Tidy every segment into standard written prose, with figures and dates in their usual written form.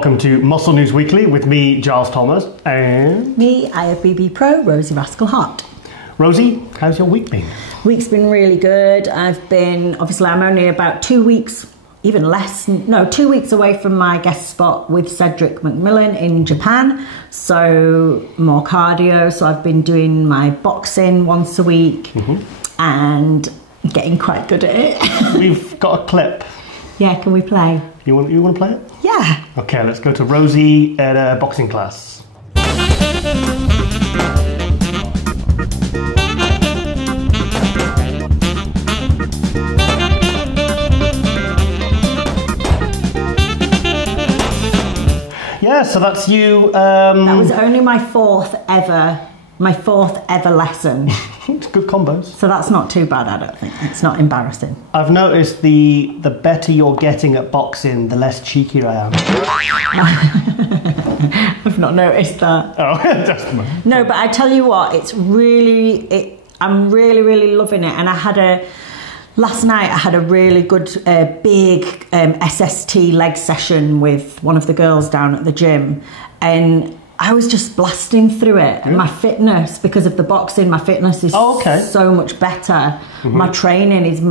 welcome to Muscle News Weekly with me, Giles Thomas, and... me, IFBB Pro, Rosie Rascal Hart. Rosie, how's your week been? Week's been really good. Obviously I'm only about 2 weeks, even less, no, 2 weeks away from my guest spot with Cedric McMillan in Japan. So more cardio. So I've been doing my boxing once a week and getting quite good at it. We've got a clip. Yeah, can we play? You want to play it? Yeah. Okay, let's go to Rosie at a boxing class. Yeah, so that's you. That was only my fourth ever lesson. It's good combos. So that's not too bad, I don't think. It's not embarrassing. I've noticed the better you're getting at boxing, the less cheeky I am. I've not noticed that. Oh, no, but I tell you what, I'm really loving it. And last night I had a really good big SST leg session with one of the girls down at the gym, and I was just blasting through it. And my fitness, because of the boxing, my fitness is so much better. My training is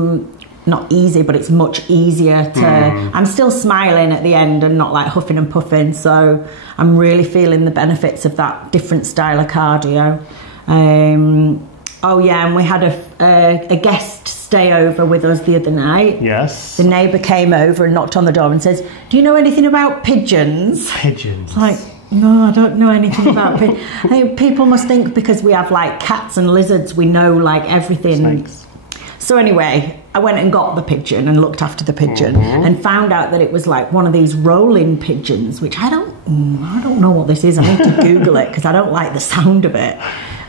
not easy, but it's much easier to... I'm still smiling at the end and not like huffing and puffing, so I'm really feeling the benefits of that different style of cardio. Oh yeah, and we had a guest stay over with us the other night. Yes. The neighbour came over and knocked on the door and says, "Do you know anything about pigeons?" Pigeons. It's like, no, I don't know anything about pigeons. I think people must think because we have like cats and lizards, we know like everything. Snakes. So anyway, I went and got the pigeon and looked after the pigeon and found out that it was like one of these rolling pigeons, which I don't know what this is. I need to Google it because I don't like the sound of it.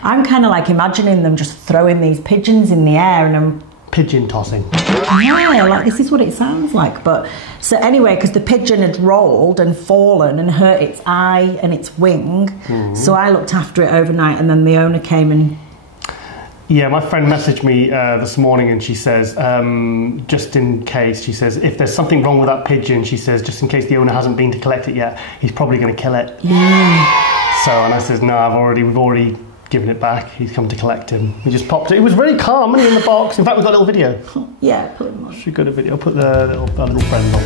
I'm kind of like imagining them just throwing these pigeons in the air and I'm pigeon tossing. Yeah, like this is what it sounds like. But so anyway, because the pigeon had rolled and fallen and hurt its eye and its wing, so I looked after it overnight, and then the owner came and... Yeah, my friend messaged me this morning and she says, just in case, she says, if there's something wrong with that pigeon, she says, just in case the owner hasn't been to collect it yet, he's probably going to kill it. Yeah. So, and I says, no, we've already given it back. He's come to collect him. We just popped it. It was very calm in the box. In fact, we've got a little video. Yeah, put it on. Should go to video. Put the little friend on.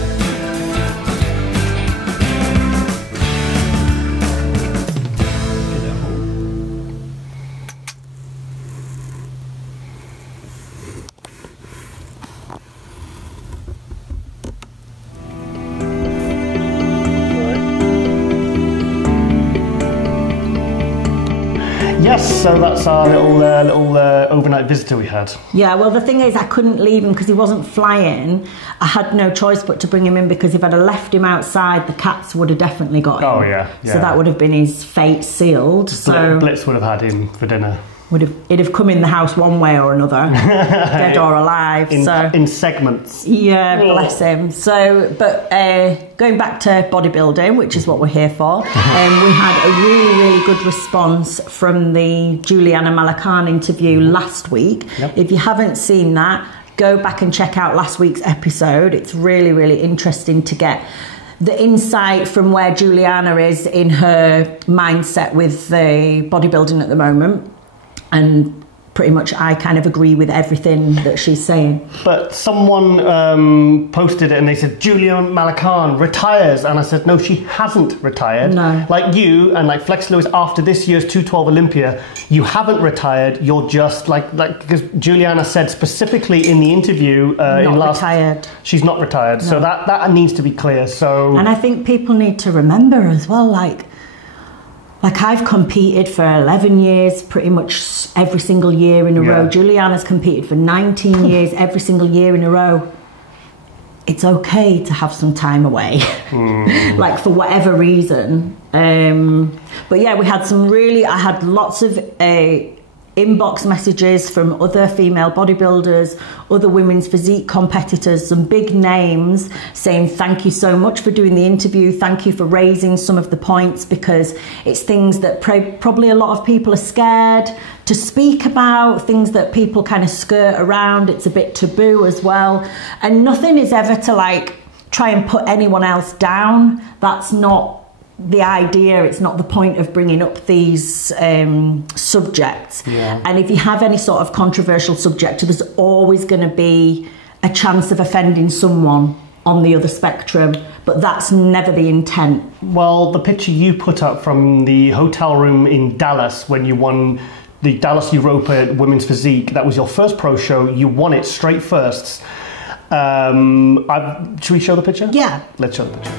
Yes, so that's our little overnight visitor we had. Yeah, well, the thing is, I couldn't leave him because he wasn't flying. I had no choice but to bring him in because if I'd have left him outside, the cats would have definitely got him. Oh, yeah. So that would have been his fate sealed. So Blitz would have had him for dinner. It'd have come in the house one way or another, dead or alive. In segments. Yeah, bless him. So, but going back to bodybuilding, which is what we're here for, we had a really good response from the Juliana Malacan interview last week. Yep. If you haven't seen that, go back and check out last week's episode. It's really interesting to get the insight from where Juliana is in her mindset with the bodybuilding at the moment. And pretty much I kind of agree with everything that she's saying. But someone posted it and they said, Juliana Malacan retires. And I said, no, she hasn't retired. No. Like you and like Flex Lewis after this year's 212 Olympia, you haven't retired. You're just like because Juliana said specifically in the interview retired. She's not retired. No. So that needs to be clear. So and I think people need to remember as well, like I've competed for 11 years, pretty much every single year in a row. Juliana's competed for 19 years, every single year in a row. It's okay to have some time away, like for whatever reason. But yeah, we had I had lots of inbox messages from other female bodybuilders, other women's physique competitors, some big names saying thank you so much for doing the interview, thank you for raising some of the points, because it's things that probably a lot of people are scared to speak about, things that people kind of skirt around. It's a bit taboo as well, and nothing is ever to like try and put anyone else down. That's not the idea. It's not the point of bringing up these subjects. Yeah. And if you have any sort of controversial subject, there's always going to be a chance of offending someone on the other spectrum, but that's never the intent. Well, the picture you put up from the hotel room in Dallas when you won the Dallas Europa Women's Physique, that was your first pro show. You won it straight firsts. Should we show the picture? Yeah. Let's show the picture.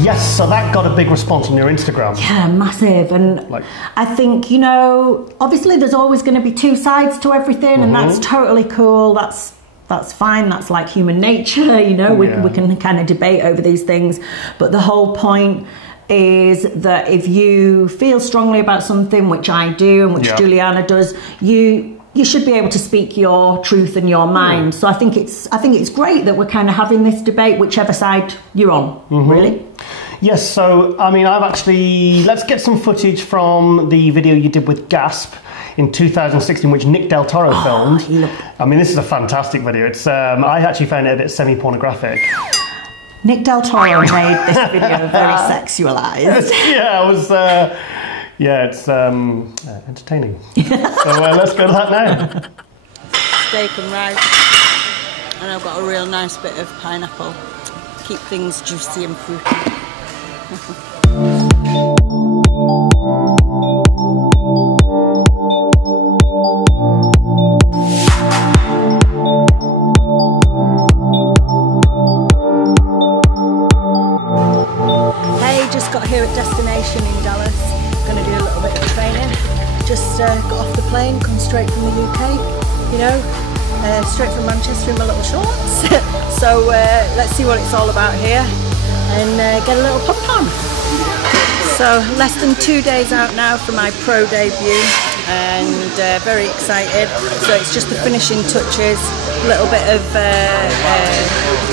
Yes, so that got a big response on your Instagram. Yeah, massive. And I think, you know, obviously there's always going to be two sides to everything, and that's totally cool. That's fine. That's like human nature, you know. We can kind of debate over these things. But the whole point is that if you feel strongly about something, which I do and which Juliana does, you should be able to speak your truth and your mind. So I think it's great that we're kind of having this debate, whichever side you're on, really. Yes, so I mean, let's get some footage from the video you did with Gasp in 2016, which Nick Del Toro filmed. I mean, this is a fantastic video. It's I actually found it a bit semi-pornographic. Nick Del Toro made this video very sexualized. Yeah, it was. It's entertaining. So let's go to that now. Steak and rice, and I've got a real nice bit of pineapple. Keep things juicy and fruity. Hey, just got here at destination in Dallas. Going to do a little bit of training. Just got off the plane, come straight from the UK, you know, straight from Manchester in my little shorts. So let's see what it's all about here and get a little pump on. So less than 2 days out now for my pro debut, and very excited. So it's just the finishing touches, a little bit of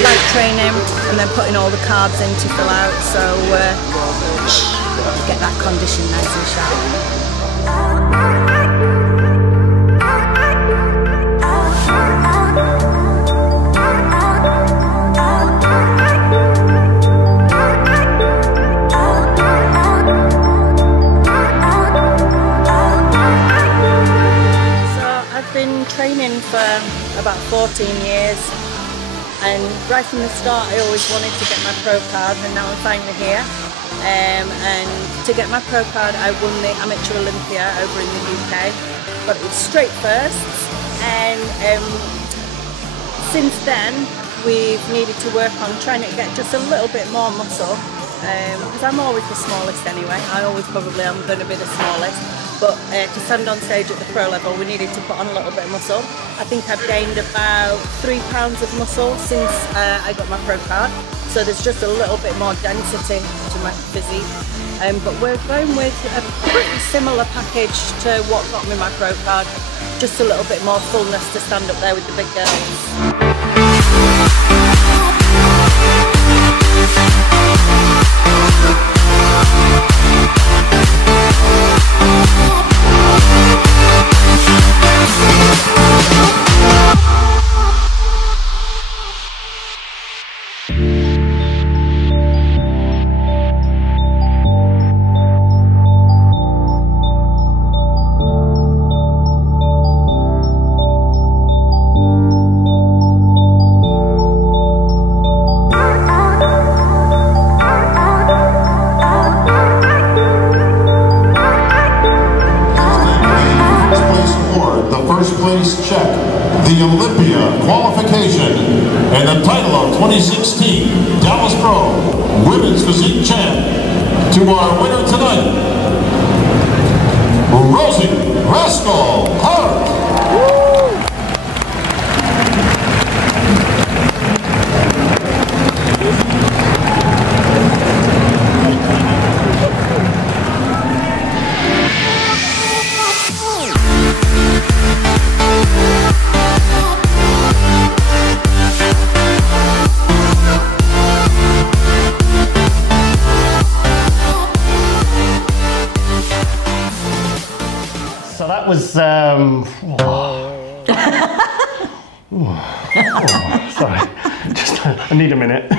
light training, and then putting all the carbs in to fill out. So get that condition nice and sharp. Training for about 14 years, and right from the start I always wanted to get my pro card, and now I'm finally here. And to get my pro card I won the Amateur Olympia over in the UK, but it was straight firsts, and since then we've needed to work on trying to get just a little bit more muscle, because I'm always the smallest anyway. I always probably am going to be the smallest. But to stand on stage at the pro level, we needed to put on a little bit of muscle. I think I've gained about 3 pounds of muscle since I got my pro card. So there's just a little bit more density to my physique. But we're going with a pretty similar package to what got me my pro card. Just a little bit more fullness to stand up there with the big girls. Check the Olympia qualification and the title of 2016 Dallas Pro Women's Physique Champ to our winner tonight, Rosie Rascal Hart. that was. Sorry, just I need a minute.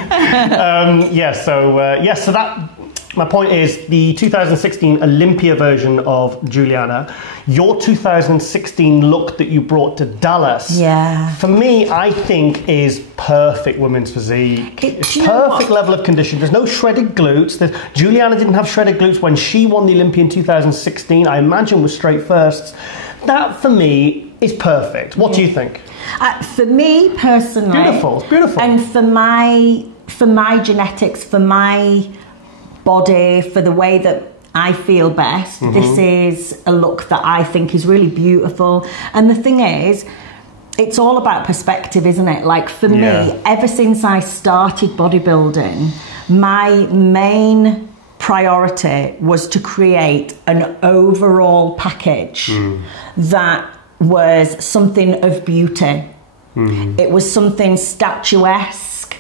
So that. My point is the 2016 Olympia version of Juliana, your 2016 look that you brought to Dallas, for me, I think is perfect women's physique. It's perfect level of condition. There's no shredded glutes. Juliana didn't have shredded glutes when she won the Olympia in 2016. I imagine was straight firsts. That, for me, is perfect. What do you think? For me, personally... Beautiful, beautiful. And for my genetics, for my body, for the way that I feel best, this is a look that I think is really beautiful. And the thing is, it's all about perspective, isn't it? Like for me, ever since I started bodybuilding, my main priority was to create an overall package that was something of beauty. It was something statuesque.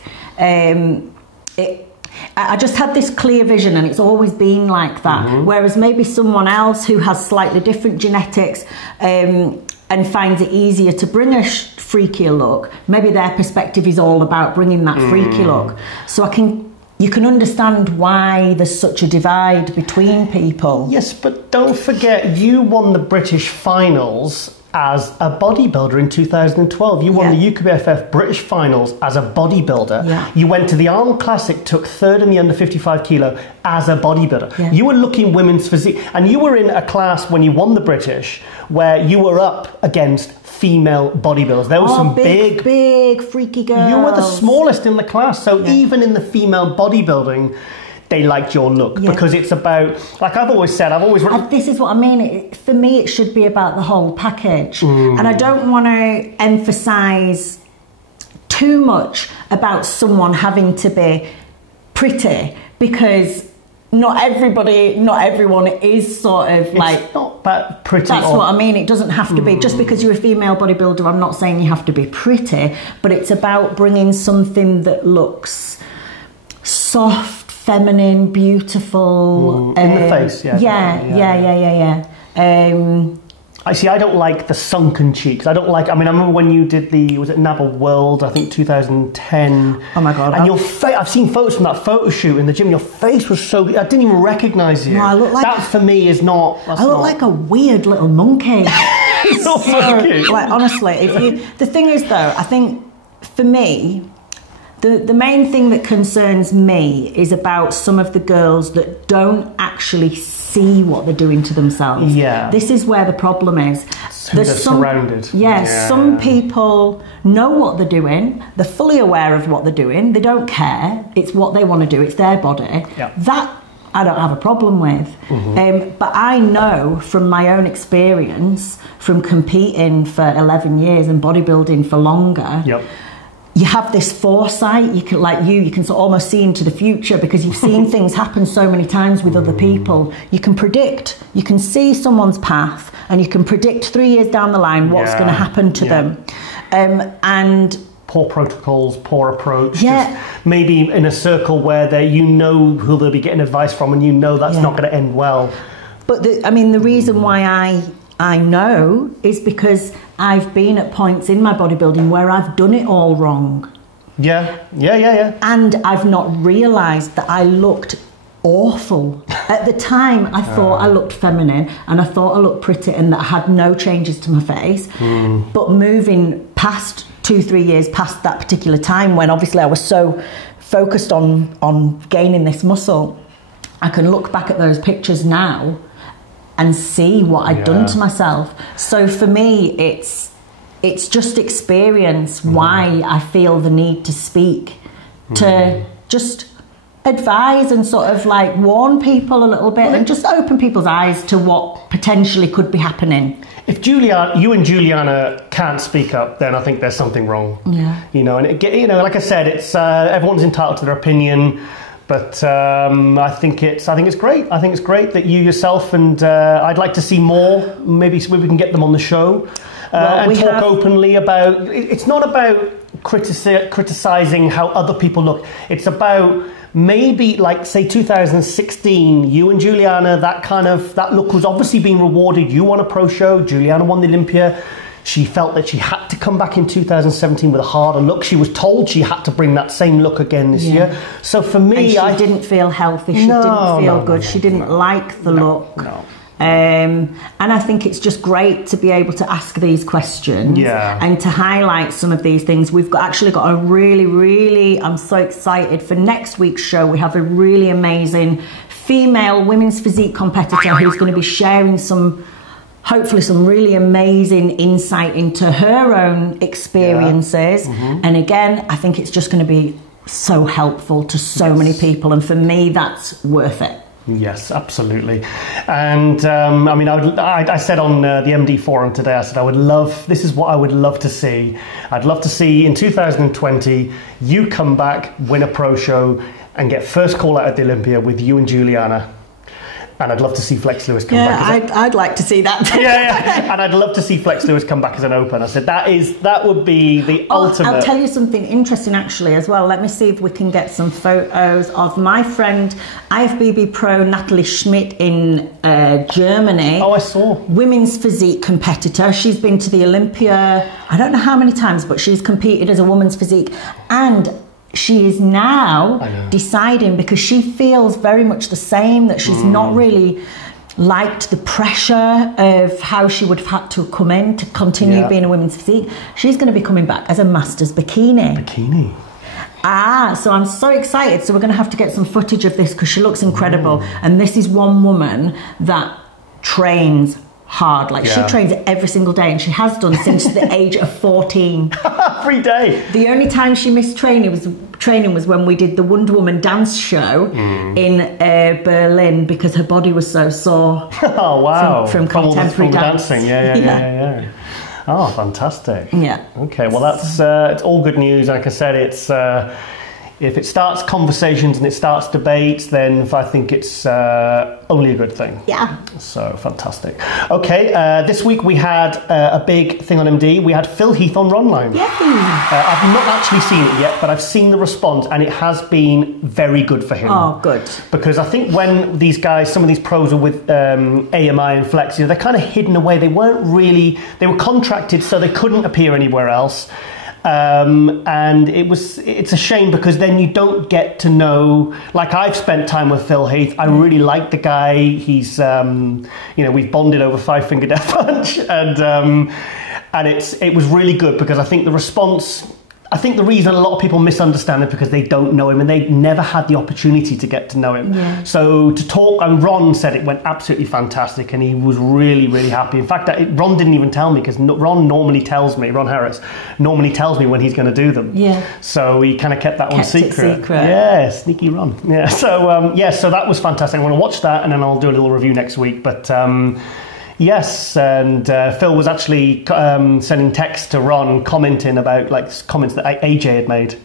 I just had this clear vision, and it's always been like that. Whereas maybe someone else who has slightly different genetics and finds it easier to bring a freakier look, maybe their perspective is all about bringing that freaky look. So you can understand why there's such a divide between people. Yes, but don't forget, you won the British finals as a bodybuilder in 2012. You won the UKBFF British finals as a bodybuilder. You went to the Arnold Classic, took third in the under 55 kilo as a bodybuilder. You were looking women's physique, and you were in a class when you won the British where you were up against female bodybuilders. There were some big freaky girls. You were the smallest in the class, so even in the female bodybuilding, they liked your look because it's about, like I've always said, this is what I mean. For me, it should be about the whole package. And I don't want to emphasise too much about someone having to be pretty, because not everyone is sort of like... It's not that pretty. That's what I mean. It doesn't have to be. Just because you're a female bodybuilder, I'm not saying you have to be pretty, but it's about bringing something that looks soft, feminine, beautiful. In the face, I don't like the sunken cheeks. I remember when you did was it NABBA World, I think 2010. Oh my God. And your face, I've seen photos from that photo shoot in the gym, your face was so, I didn't even recognise you. No, I look like... That for me is not... I look like a weird little monkey. Like, honestly, the thing is though, I think for me, the main thing that concerns me is about some of the girls that don't actually see what they're doing to themselves. This is where the problem is. They're surrounded. Some people know what they're doing. They're fully aware of what they're doing. They don't care. It's what they want to do. It's their body. That I don't have a problem with. But I know from my own experience, from competing for 11 years and bodybuilding for longer, you have this foresight. You can sort of almost see into the future because you've seen things happen so many times with other people. You can predict. You can see someone's path, and you can predict 3 years down the line what's going to happen to them. And poor protocols, poor approach. Just maybe in a circle where you know who they'll be getting advice from, and you know that's not going to end well. But the reason why I know is because I've been at points in my bodybuilding where I've done it all wrong. And I've not realised that I looked awful. At the time, I thought I looked feminine, and I thought I looked pretty, and that I had no changes to my face. But moving past 2-3 years past that particular time, when obviously I was so focused on gaining this muscle, I can look back at those pictures now and see what I'd done to myself. So for me, it's just experience why I feel the need to speak, to just advise and sort of like warn people a little bit and just open people's eyes to what potentially could be happening. If you and Juliana can't speak up, then I think there's something wrong. And like I said, it's everyone's entitled to their opinion. But I think it's great. I think it's great that you yourself, and I'd like to see more. Maybe we can get them on the show and talk openly about. It's not about criticizing how other people look. It's about maybe, like, say 2016, you and Juliana, that look was obviously being rewarded. You won a pro show, Juliana won the Olympia. She felt that she had to come back in 2017 with a harder look. She was told she had to bring that same look again this year. So for me, and she didn't feel healthy. She didn't feel good. She didn't like the look. No. And I think it's just great to be able to ask these questions and to highlight some of these things. We've actually got a really, I'm so excited for next week's show. We have a really amazing female women's physique competitor who's going to be sharing hopefully some really amazing insight into her own experiences. And again, I think it's just going to be so helpful to so many people. And for me, that's worth it. Yes, absolutely. And I mean, I said on the MD forum today, I said this is what I would love to see. I'd love to see in 2020 you come back, win a pro show, and get first call out at the Olympia with you and Juliana. And I'd love to see Flex Lewis come back. I'd like to see that. And I'd love to see Flex Lewis come back as an open. I said that would be the ultimate. I'll tell you something interesting actually as well. Let me see if we can get some photos of my friend IFBB pro Natalie Schmidt in Germany. Oh, I saw. Women's physique competitor. She's been to the Olympia, I don't know how many times, but she's competed as a woman's physique. And she is now deciding, because she feels very much the same, that she's not really liked the pressure of how she would have had to come in to continue being a women's physique. She's going to be coming back as a master's bikini. So I'm so excited. So we're going to have to get some footage of this because she looks incredible. And this is one woman that trains hard. Like she trains every single day, and she has done since the age of 14. Every day. The only time she missed training was when we did the Wonder Woman dance show in Berlin, because her body was so sore. Oh wow! From contemporary dancing. Yeah. Oh, fantastic. Yeah. Okay. Well, that's it's all good news. Like I said, it's. If it starts conversations and it starts debates, then I think it's only a good thing. Yeah. So fantastic. Okay, this week we had a big thing on MD. We had Phil Heath on Ronline. Yeah. I've not actually seen it yet, but I've seen the response, and it has been very good for him. Oh, good. Because I think when these guys, some of these pros are with AMI and Flex, they're kind of hidden away. They were contracted, so they couldn't appear anywhere else. And it's a shame, because then you don't get to know, like I've spent time with Phil Heath. I really like the guy. He's we've bonded over Five Finger Death Punch, and it was really good, because I think the response, I think the reason a lot of people misunderstand it because they don't know him and they never had the opportunity to get to know him. Yeah. So to talk, and Ron said it went absolutely fantastic, and he was really, really happy. In fact, Ron didn't even tell me, because Ron Harris normally tells me when he's going to do them. Yeah. So he kind of kept that one secret. Yeah, sneaky Ron. Yeah. So so that was fantastic. I want to watch that, and then I'll do a little review next week. But yes, and Phil was actually sending texts to Ron, commenting about comments that AJ had made.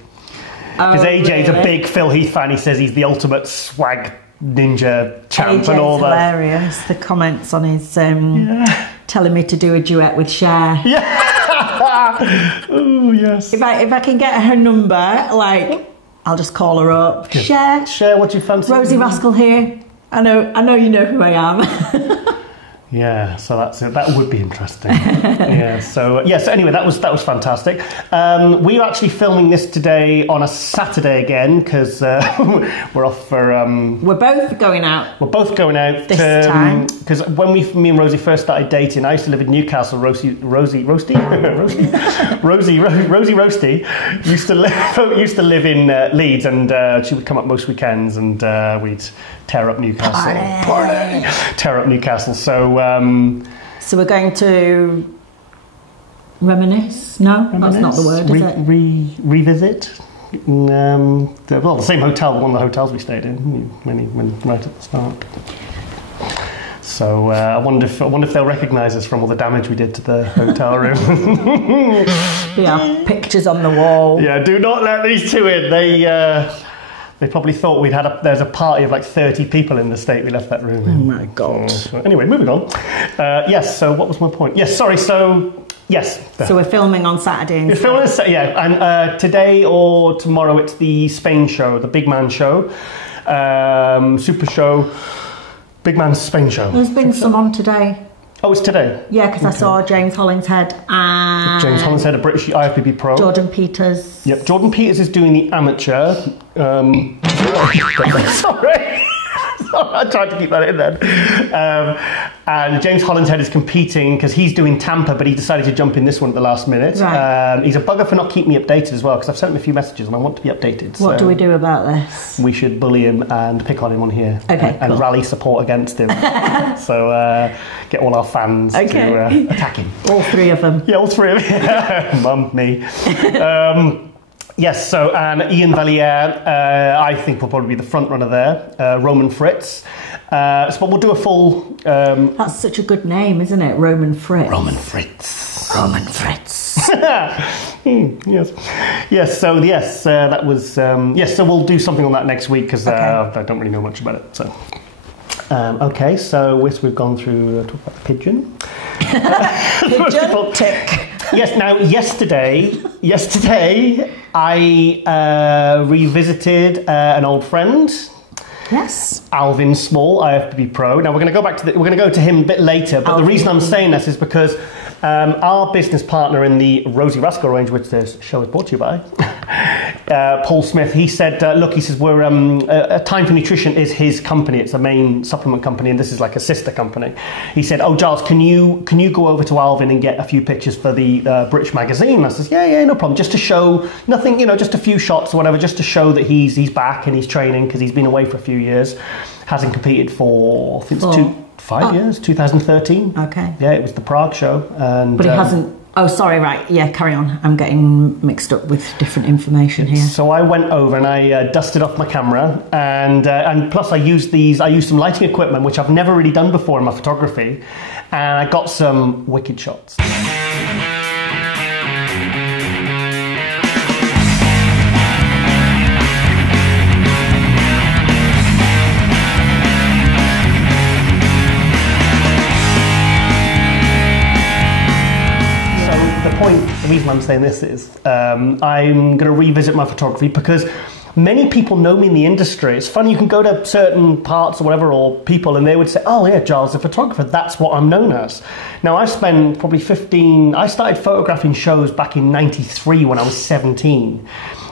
Because AJ's a big Phil Heath fan. He says he's the ultimate swag ninja champ AJ's and all that. Hilarious. The comments on his telling me to do a duet with Cher. Yeah. Oh yes. If I can get her number, I'll just call her up. Cher, what do you fancy? Rosie Rascal here. I know you know who I am. Yeah, so that's it. That would be interesting. So anyway, that was fantastic. We're actually filming this today on a Saturday again, because we're off for. We're both going out. We're both going out this time. Because when me and Rosie first started dating, I used to live in Newcastle. Rosie Roasty used to live in Leeds, and she would come up most weekends, and we'd tear up Newcastle. Party. Tear up Newcastle. So we're going to reminisce? No, that's not the word, is it? Revisit. The same hotel, one of the hotels we stayed in when right at the start. So I wonder if they'll recognise us from all the damage we did to the hotel room. Yeah, pictures on the wall. Yeah, do not let these two in. They probably thought there's a party of 30 people in the state we left that room in. Oh my God. So anyway, moving on. Yes, so what was my point? Yes, sorry, so Yes. So we're filming on Saturday. We're filming, yeah. And today or tomorrow, it's the Spain show, the Big Man show, Super Show, Big Man's Spain show. There's been some on today. Oh, it's today? Yeah, because I saw James Hollingshead and... James Hollingshead, a British IFBB pro. Jordan Peters. Yep, Jordan Peters is doing the amateur. Sorry. I tried to keep that in then. And James Hollingshead is competing because he's doing Tampa, but he decided to jump in this one at the last minute. Right. He's a bugger for not keeping me updated as well, because I've sent him a few messages and I want to be updated. What do we do about this? We should bully him and pick on him on here. Okay, and rally support against him. So get all our fans to attack him. All three of them. Yeah, all three of them. Mum, me. Yes, so, and Ian Vullioud, I think will probably be the front runner there. Roman Fritz. But we'll do a full... That's such a good name, isn't it? Roman Fritz. Roman Fritz. Roman Fritz. Yes. Yes, so yes, that was... yes, so we'll do something on that next week, because I don't really know much about it, so... okay, so we've gone through, talk about the pigeon. Pigeon tick. Yes, now yesterday I revisited an old friend. Yes. Alvin Small, IFBB Pro. Now we're going to go back to we're going to go to him a bit later, but the reason I'm saying this is because our business partner in the Rosie Rascal range, which this show is brought to you by, Paul Smith, he said, look, he says, we're Time for Nutrition is his company. It's a main supplement company, and this is like a sister company. He said, oh, Giles, can you go over to Alvin and get a few pictures for the British magazine? And I says, yeah, no problem. Just to show, nothing, just a few shots or whatever, just to show that he's back and he's training, because he's been away for a few years. Hasn't competed for, I think it's 5 years, 2013. Okay. Yeah, it was the Prague show. And, but he hasn't... Oh, sorry, right. Yeah, carry on. I'm getting mixed up with different information here. So I went over and I dusted off my camera, and plus I used some lighting equipment, which I've never really done before in my photography, and I got some wicked shots. The reason I'm saying this is I'm going to revisit my photography, because many people know me in the industry. It's funny, you can go to certain parts or whatever, or people, and they would say, oh yeah, Giles the photographer, that's what I'm known as. Now I've spent probably I started photographing shows back in '93 when I was 17.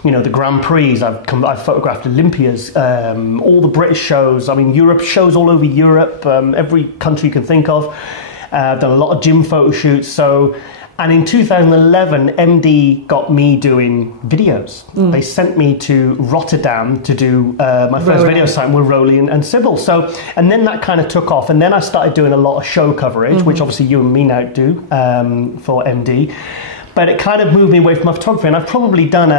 The Grand Prix, I've photographed Olympias, all the British shows, Europe shows all over Europe, every country you can think of. I've done a lot of gym photo shoots, and in 2011, MD got me doing videos. They sent me to Rotterdam to do my first video site with Rosie and Sybil. And then that kind of took off. And then I started doing a lot of show coverage, which obviously you and me now do for MD. But it kind of moved me away from my photography. And I've probably done,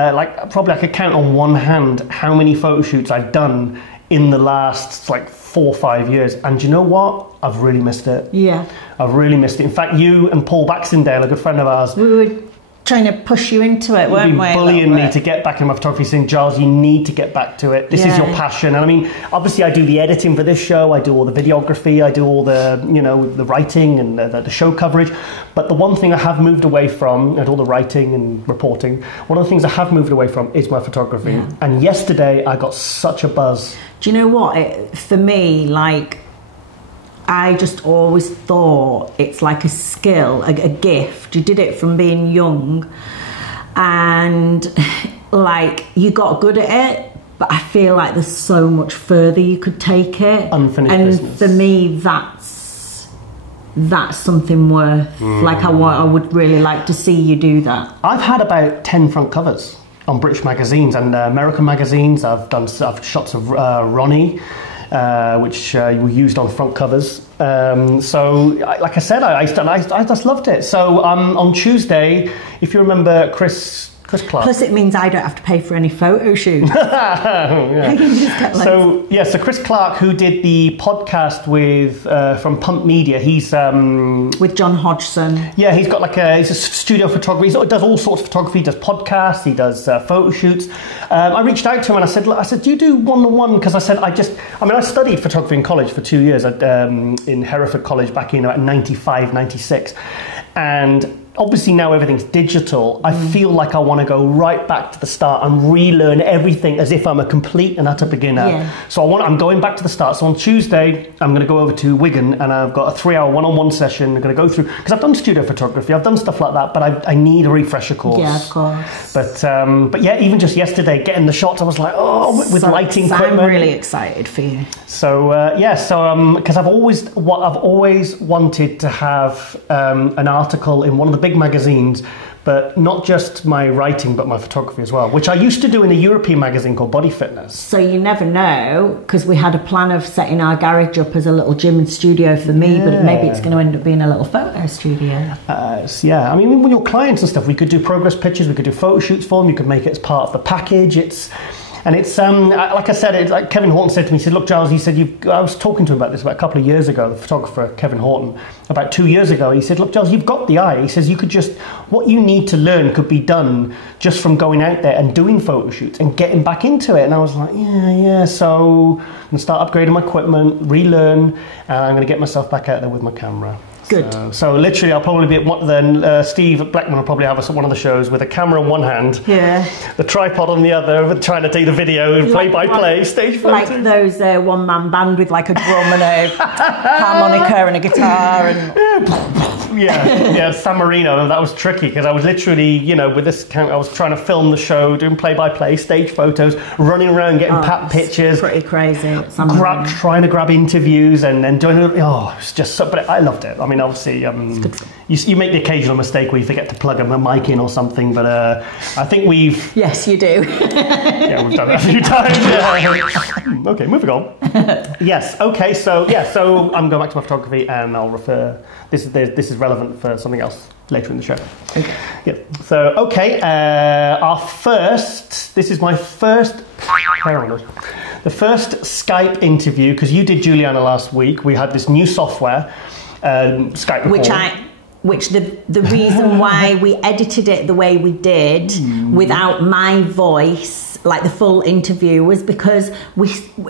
probably I could count on one hand how many photo shoots I've done in the last 4 or 5 years. And you know what? I've really missed it. Yeah. I've really missed it. In fact, you and Paul Baxendale, a good friend of ours, we were trying to push you into it, weren't we? Bullying me to get back in my photography, saying, Giles, you need to get back to it. This is your passion. And obviously I do the editing for this show, I do all the videography, I do all the, the writing and the show coverage. But the one thing I have moved away from, and all the writing and reporting, one of the things I have moved away from is my photography. Yeah. And yesterday I got such a buzz. Do you know what? For me, I just always thought it's like a skill, a gift. You did it from being young, and you got good at it, but I feel like there's so much further you could take it. Unfinished business. For me, that's something worth. I would really like to see you do that. I've had about 10 front covers on British magazines and American magazines. I've shots of Ronnie, which we used on front covers. Like I said, I just loved it. So on Tuesday, if you remember Chris Clark. Plus it means I don't have to pay for any photo shoots. So Chris Clark, who did the podcast with from Pump Media, he's with John Hodgson. Yeah, he's got he's a studio photographer. He does all sorts of photography. He does podcasts. He does photo shoots. I reached out to him and I said, do you do one-on-one? Because I said I studied photography in college for 2 years in Hereford College back in about 95, 96, and obviously now everything's digital. I feel like I want to go right back to the start and relearn everything as if I'm a complete and utter beginner. Yeah. So I'm going back to the start. So on Tuesday, I'm going to go over to Wigan and I've got a 3-hour one-on-one session. I'm going to go through, because I've done studio photography, I've done stuff like that, but I need a refresher course. Yeah, of course. But yeah, even just yesterday, getting the shots, I was like, oh, with lighting equipment. I'm really excited for you. So because I've always wanted to have an article in one of the big magazines, but not just my writing, but my photography as well, which I used to do in a European magazine called Body Fitness. So you never know, because we had a plan of setting our garage up as a little gym and studio for me, but maybe it's going to end up being a little photo studio. Yeah, I mean, with your clients and stuff, we could do progress pictures, we could do photo shoots for them, you could make it as part of the package. It's like I said, it's like Kevin Horton said to me, he said, look, Giles, he said, I was talking to him about this about a couple of years ago, the photographer, Kevin Horton, about 2 years ago. He said, look, Giles, you've got the eye. He says, you could just, what you need to learn could be done just from going out there and doing photo shoots and getting back into it. And I was like, yeah. So I'm going to start upgrading my equipment, relearn, and I'm going to get myself back out there with my camera. Good. So literally, I'll probably be at Steve Blackman will probably have us at one of the shows with a camera in one hand, the tripod on the other, trying to take the video, play-by-play, stage photos. Like those one-man band with like a drum and a harmonica and a guitar and... yeah, San Marino. That was tricky because I was literally, with this camera, I was trying to film the show, doing play-by-play, stage photos, running around getting pat pictures. Pretty crazy. Trying to grab interviews and then doing it. Oh, it was just so. But I loved it. I mean, obviously, you make the occasional mistake where you forget to plug a mic in or something. But I think we've. Yes, you do. Yeah, we've done that a few times. Yeah. Okay, moving on. Yes. Okay. So I'm going back to my photography, and I'll refer. This is relevant for something else later in the show. Okay. Yeah. So this is my first. The first Skype interview, because you did Juliana last week. We had this new software, Skype recording. Which the reason why we edited it the way we did without my voice, like the full interview, was because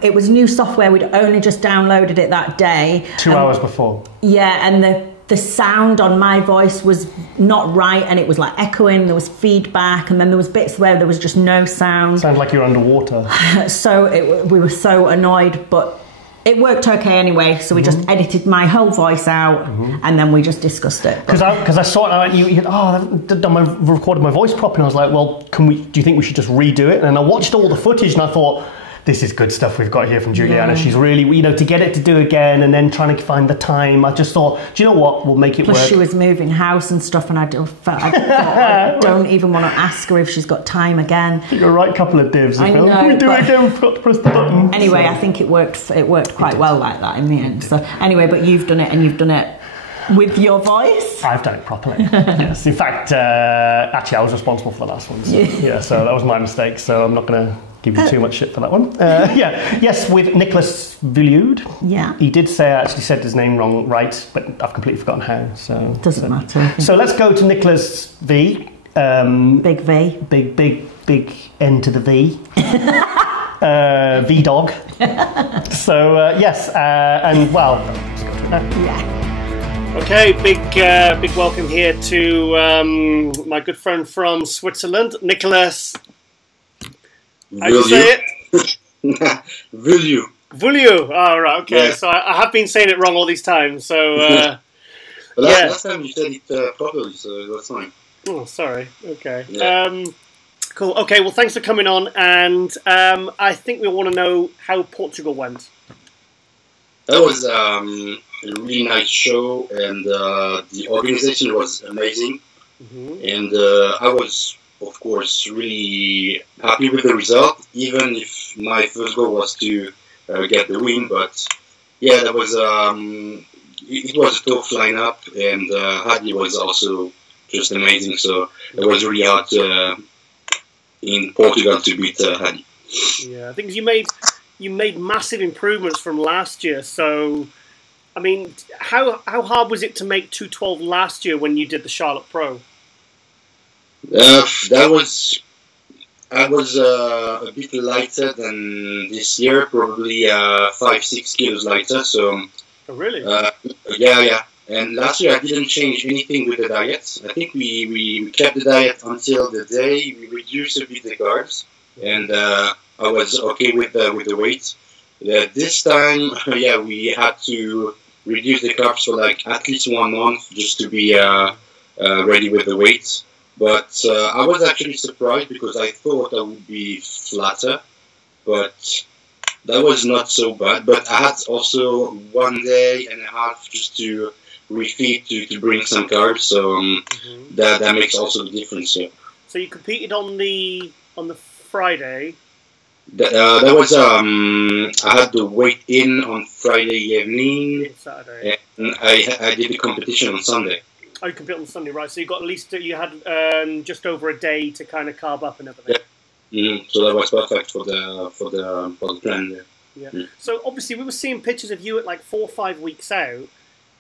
it was new software. We'd only just downloaded it that day. 2 hours before. Yeah, and the sound on my voice was not right, and it was like echoing, there was feedback, and then there was bits where there was just no sound. Sounded like you were underwater. So we were so annoyed, but it worked okay anyway, so we just edited my whole voice out, and then we just discussed it. Because I saw it, and I went, I've recorded my voice properly, and I was like, well, do you think we should just redo it? And I watched all the footage, and I thought, this is good stuff we've got here from Juliana. Yeah. She's really, to get it to do again and then trying to find the time. I just thought, do you know what? We'll make it work. Plus she was moving house and stuff, and I don't even want to ask her if she's got time again. I think you're a right couple of divs. I know, can we do it again? We've got to press the button. Anyway, I think it worked quite well like that in the end. So anyway, but you've done it, and you've done it with your voice. I've done it properly. Yes. In fact, actually, I was responsible for the last one. So, so that was my mistake. So I'm not going to give you too much shit for that one. Yes, with Nicolas Vullioud. Yeah. He did say I actually said his name wrong, right, but I've completely forgotten how. So doesn't matter. So let's go to Nicolas V. Big V. Big N to the V. V dog. So yes, and well. Yeah. Okay, big welcome here to my good friend from Switzerland, Nicolas. How do you say it? Vullioud. Vullioud. Oh, right, okay. Yeah. So I have been saying it wrong all these times. So last time you said it properly, so that's fine. Oh, sorry. Okay. Yeah. Cool. Okay. Well, thanks for coming on, and I think we want to know how Portugal went. That was a really nice show, and the organization was amazing, and I was, of course, really happy with the result, even if my first goal was to get the win. But yeah, that was it was a tough lineup, and Hadi was also just amazing. So it was really hard in Portugal to beat Hadi. Yeah, I think you made massive improvements from last year. So, I mean, how hard was it to make 212 last year when you did the Charlotte Pro? I was a bit lighter than this year, probably 5-6 kilos lighter. So. Oh, really? Yeah. And last year I didn't change anything with the diet. I think we kept the diet until the day we reduced a bit the carbs, and I was okay with the weight. This time, yeah, we had to reduce the carbs for like at least 1 month just to be ready with the weight. But I was actually surprised because I thought I would be flatter, but that was not so bad. But I had also 1 day and a half just to refeed to bring some carbs, so that makes also the difference. Yeah. So you competed on the Friday. That was I had the weight in on Friday evening, Saturday, and I did the competition on Sunday. Oh, you competed on Sunday, right? So you got at least you had just over a day to kind of carb up and everything. Yeah. So that was perfect for the plan. Yeah. So obviously we were seeing pictures of you at like 4 or 5 weeks out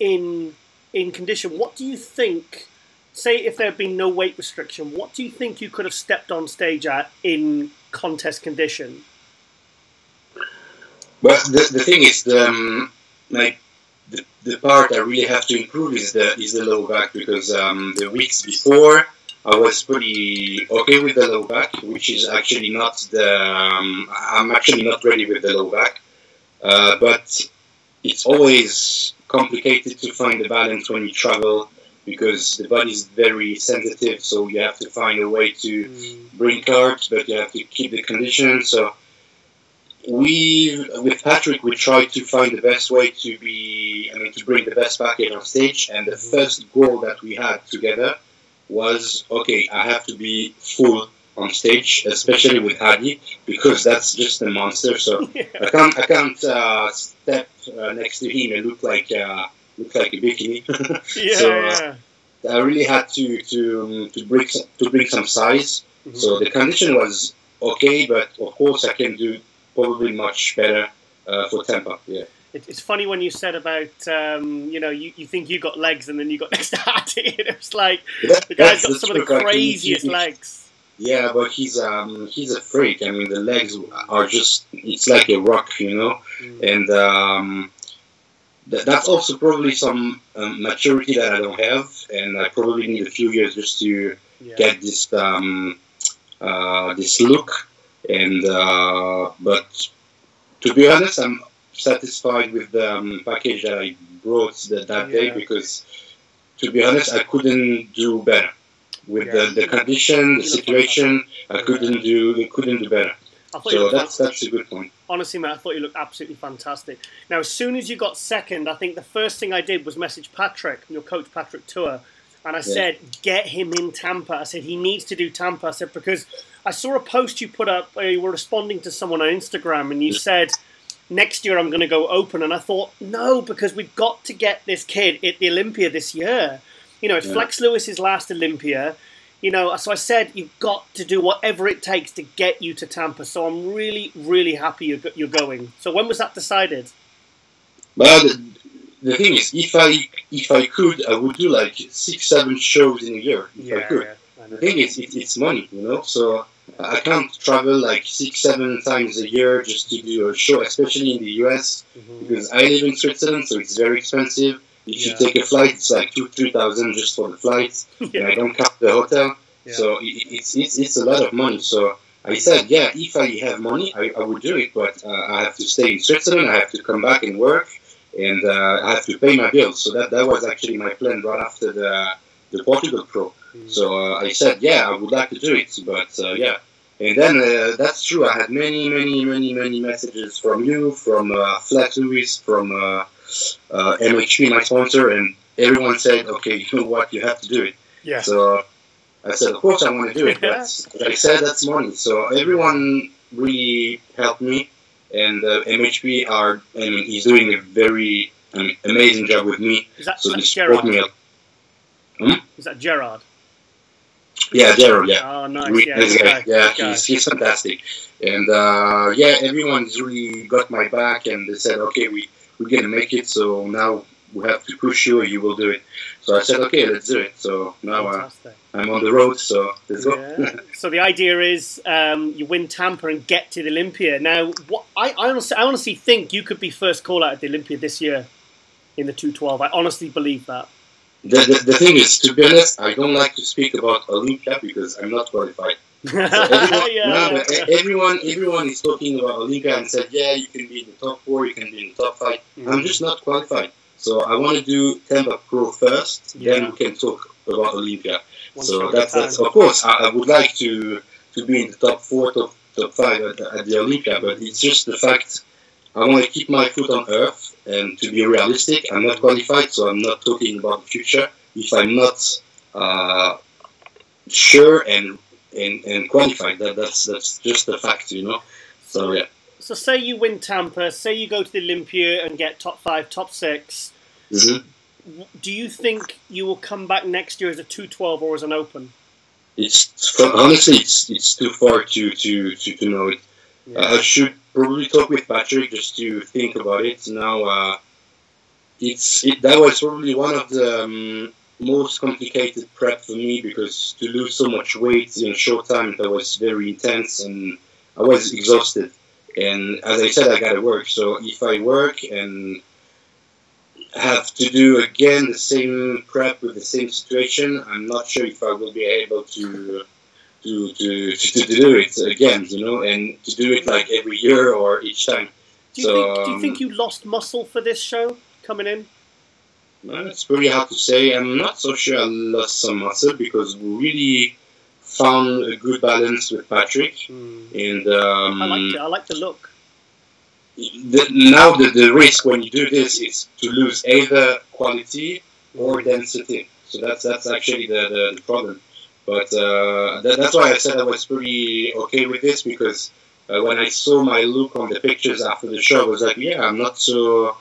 in condition. What do you think? Say if there had been no weight restriction, what do you think you could have stepped on stage at in contest condition? Well, the thing is, the part I really have to improve is the low back, because the weeks before I was pretty okay with the low back, which is actually not I'm actually not ready with the low back, but it's always complicated to find the balance when you travel, because the body is very sensitive, so you have to find a way to bring carbs, but you have to keep the condition. So with Patrick, we tried to find the best way to bring the best package on stage, and the first goal that we had together was, okay, I have to be full on stage, especially with Hadi, because that's just a monster. So I can't step next to him and look like a bikini. I really had to bring some size. So the condition was okay, but of course I can do probably much better for Tampa. Yeah. It's funny when you said about you think you got legs and then you got next to Hadi. It's like the guy's got some of the craziest legs. Yeah, but he's a freak. I mean, the legs are it's like a rock, and that's also probably some maturity that I don't have, and I probably need a few years just to get this this look. And but to be honest, I'm satisfied with the package that I brought that day, because to be honest, I couldn't do better. With the condition, the situation, I couldn't do better. So that's a good point. Honestly, man, I thought you looked absolutely fantastic. Now, as soon as you got second, I think the first thing I did was message Patrick, your coach, Patrick Tour, and I said, get him in Tampa. I said, he needs to do Tampa. I said, because I saw a post you put up where you were responding to someone on Instagram, and you said, next year I'm going to go open. And I thought, no, because we've got to get this kid at the Olympia this year. It's Flex Lewis's last Olympia. So I said, you've got to do whatever it takes to get you to Tampa. So I'm really, really happy you're going. So when was that decided? Well, the thing is, if I could, I would do like 6-7 shows in a year. If I could. The thing is, it's money, So I can't travel like 6-7 times a year just to do a show, especially in the US, because I live in Switzerland, so it's very expensive. If you take a flight, it's like 2,000-3,000 just for the flight, and I don't count the hotel. So it's a lot of money. So I said, if I have money, I would do it, but I have to stay in Switzerland, I have to come back and work, and I have to pay my bills. So that was actually my plan right after the Portugal Pro. So I said, I would like to do it, but And then that's true. I had many messages from you, from Flex Lewis, from MHP, my sponsor, and everyone said, "Okay, you know what? You have to do it." Yeah. So I said, "Of course, I want to do it." But like I said, that's money. So everyone really helped me, and MHP he's doing a very amazing job with me. Is that, so that's Gerard? Is that Gerard? Yeah, Gerald, Oh, nice. He's fantastic. And, everyone's really got my back, and they said, okay, we're going to make it, so now we have to push you, or you will do it. So I said, okay, let's do it. So now I'm on the road, so let's go. So the idea is you win Tampa and get to the Olympia. Now, I honestly think you could be first call out at the Olympia this year. in the 212. I honestly believe that. The thing is, to be honest, I don't like to speak about Olympia because I'm not qualified. So everyone is talking about Olympia and said, yeah, you can be in the top 4, you can be in the top 5. I'm just not qualified. So I want to do Tampa Pro first, then we can talk about Olympia. So that's of course, I would like to be in the top 4, top 5 at the Olympia, but it's just the fact I want to keep my foot on earth, and to be realistic, I'm not qualified, so I'm not talking about the future if I'm not sure and qualified. That's just a fact, you know. So yeah. So say you win Tampa, say you go to the Olympia and get top 5, top 6. Do you think you will come back next year as a 212 or as an open? Honestly, it's too far to know it. I should probably talk with Patrick just to think about it. Now, that was probably one of the most complicated prep for me, because to lose so much weight in a short time, that was very intense and I was exhausted. And as I said, I gotta work. So if I work and have to do again the same prep with the same situation, I'm not sure if I will be able to do it again, you know, and to do it like every year or each time. Do you think you lost muscle for this show coming in? Well, it's pretty hard to say. I'm not so sure I lost some muscle because we really found a good balance with Patrick. And I liked it. I like the look. Now the risk when you do this is to lose either quality or density. So that's actually the problem. But that's why I said I was pretty okay with this, because when I saw my look on the pictures after the show, I was like, yeah, I'm not so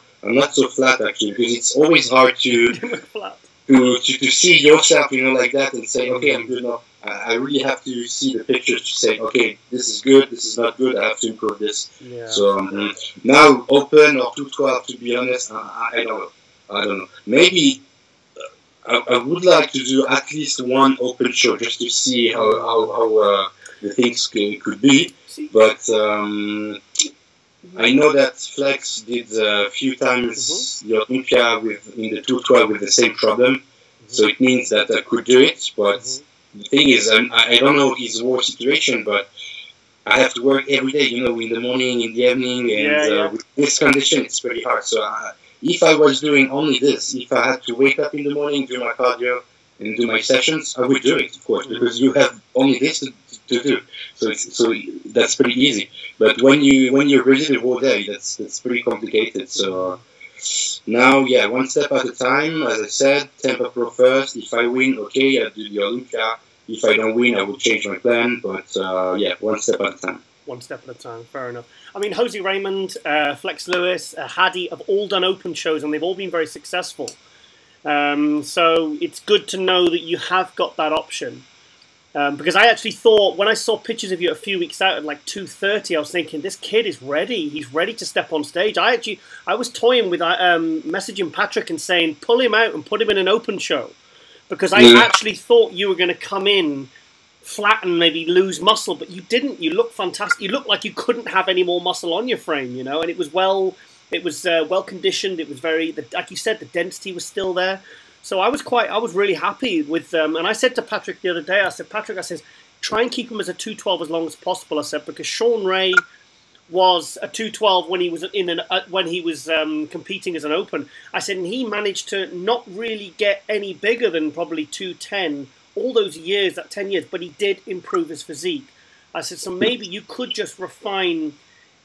flat actually, because it's always hard to see yourself, you know, like that and say, okay, I'm good now. I really have to see the pictures to say, okay, this is good, this is not good, I have to improve this. Yeah. So now open or 212, to be honest, I don't know. Maybe I would like to do at least one open show just to see how the things could be. But I know that Flex did a few times the Olympia in the 212 with the same problem. So it means that I could do it, but the thing is, I don't know his work situation, but I have to work every day, you know, in the morning, in the evening, and with this condition, it's pretty hard. So if I was doing only this, if I had to wake up in the morning, do my cardio, and do my sessions, I would do it, of course, because you have only this to do. So that's pretty easy. But when you're busy the whole day, that's pretty complicated. So now, yeah, one step at a time. As I said, Tampa Pro first. If I win, okay, I'll do the Olympia. If I don't win, I will change my plan. But yeah, one step at a time. One step at a time, fair enough. I mean, Jose Raymond, Flex Lewis, Hadi have all done open shows and they've all been very successful. So it's good to know that you have got that option. Because I actually thought, when I saw pictures of you a few weeks out at like 2:30, I was thinking, this kid is ready. He's ready to step on stage. I was toying with messaging Patrick and saying, pull him out and put him in an open show. Because I actually thought you were going to come in flat and maybe lose muscle, but you didn't. You look fantastic. You look like you couldn't have any more muscle on your frame, you know, and it was well conditioned. It was very, like you said, the density was still there. So I was really happy with them. And I said to Patrick the other day, I said, Patrick, I said, try and keep him as a 212 as long as possible. I said, because Sean Ray was a 212 when he was competing as an open. I said, and he managed to not really get any bigger than probably 210 all those years, that 10 years, but he did improve his physique. I said, so maybe you could just refine.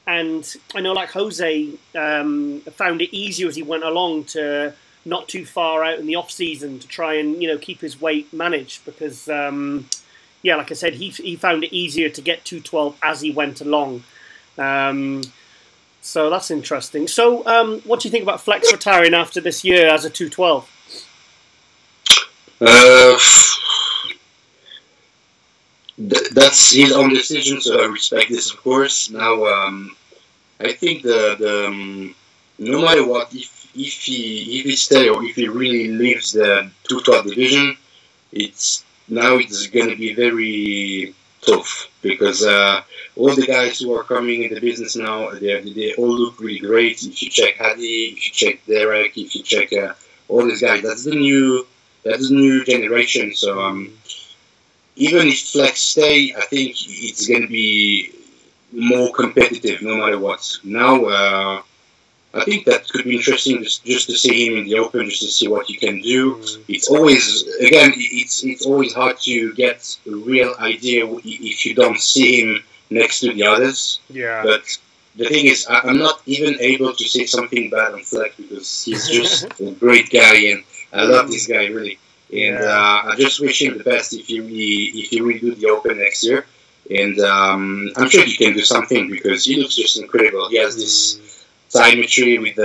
And I know, like Jose found it easier as he went along to not too far out in the off season to try and, you know, keep his weight managed, because yeah, like I said, he found it easier to get 212 as he went along. So that's interesting. So what do you think about Flex retiring after this year as a 212? That's his own decision, so I respect this, of course. Now, I think no matter what, if he stays or if he really leaves the 212 division, it's going to be very tough because all the guys who are coming in the business now, they all look really great. If you check Hadi, if you check Derek, if you check all these guys, that's the new generation. So even if Flex stay, I think it's going to be more competitive no matter what. Now, I think that could be interesting just to see him in the open, just to see what he can do. It's always, again, it's always hard to get a real idea if you don't see him next to the others. Yeah. But the thing is, I'm not even able to say something bad on Fleck because he's just a great guy, and I love this guy really. And I just wish him the best if you really do the open next year. And I'm sure he can do something because he looks just incredible. He has this symmetry with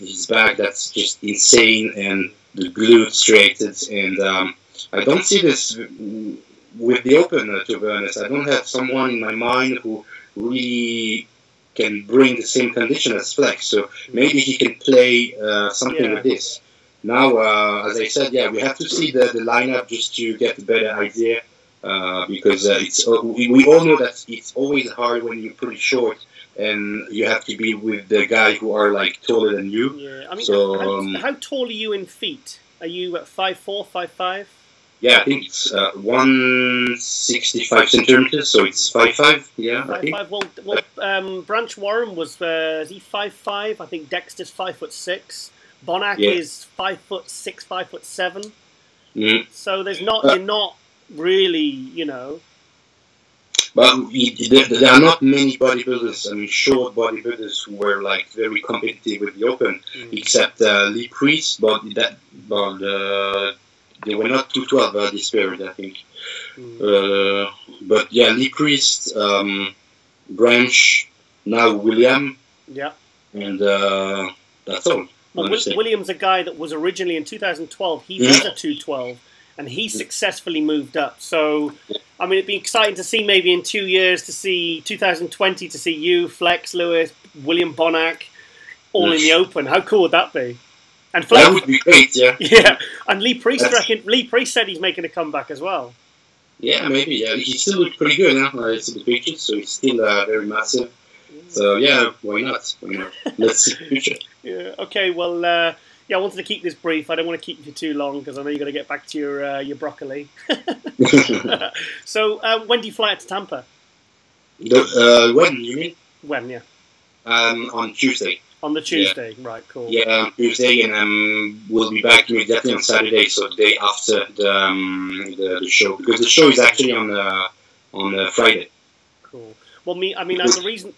his back that's just insane, and the glute straightened. And I don't see this with the open, to be honest. I don't have someone in my mind who really can bring the same condition as Flex. So maybe he can play something with this. Now, as I said, we have to see the lineup just to get a better idea. Because we all know that it's always hard when you're pretty short and you have to be with the guy who are like taller than you. Yeah, I mean, so, how tall are you in feet? Are you at 5'4", 5'5"? Yeah, I think it's 165 centimeters, so it's 5'5". Yeah, 5'5". Well, Branch Warren was is he 5'5"? I think Dexter's 5'6". Bonac is 5'6", 5'7". So there's you're not really, But there are not many bodybuilders, I mean short bodybuilders who were like very competitive with the open, except Lee Priest, but they were not 212 this period, I think. But yeah, Lee Priest, Branch, now William, and that's all. Well, William's a guy that was originally in 2012. He was a 212. And he successfully moved up. So, I mean, it'd be exciting to see maybe in 2 years to see 2020 to see you, Flex, Lewis, William Bonac, all in the open. How cool would that be? And Flex, that would be great, yeah. Yeah, and Lee Priest said he's making a comeback as well. Yeah, maybe. Yeah, he still looks pretty good. I see the pictures, so he's still very massive. So yeah, why not? Let's see the future. Yeah. Okay. Well. Yeah, I wanted to keep this brief. I don't want to keep you too long because I know you've got to get back to your broccoli. So, when do you fly out to Tampa? When, you mean? When, yeah. On Tuesday. On the Tuesday, right, cool. Yeah, on Tuesday, and we'll be back immediately on Saturday, so the day after the show, because the show is actually on Friday. Cool. Well, the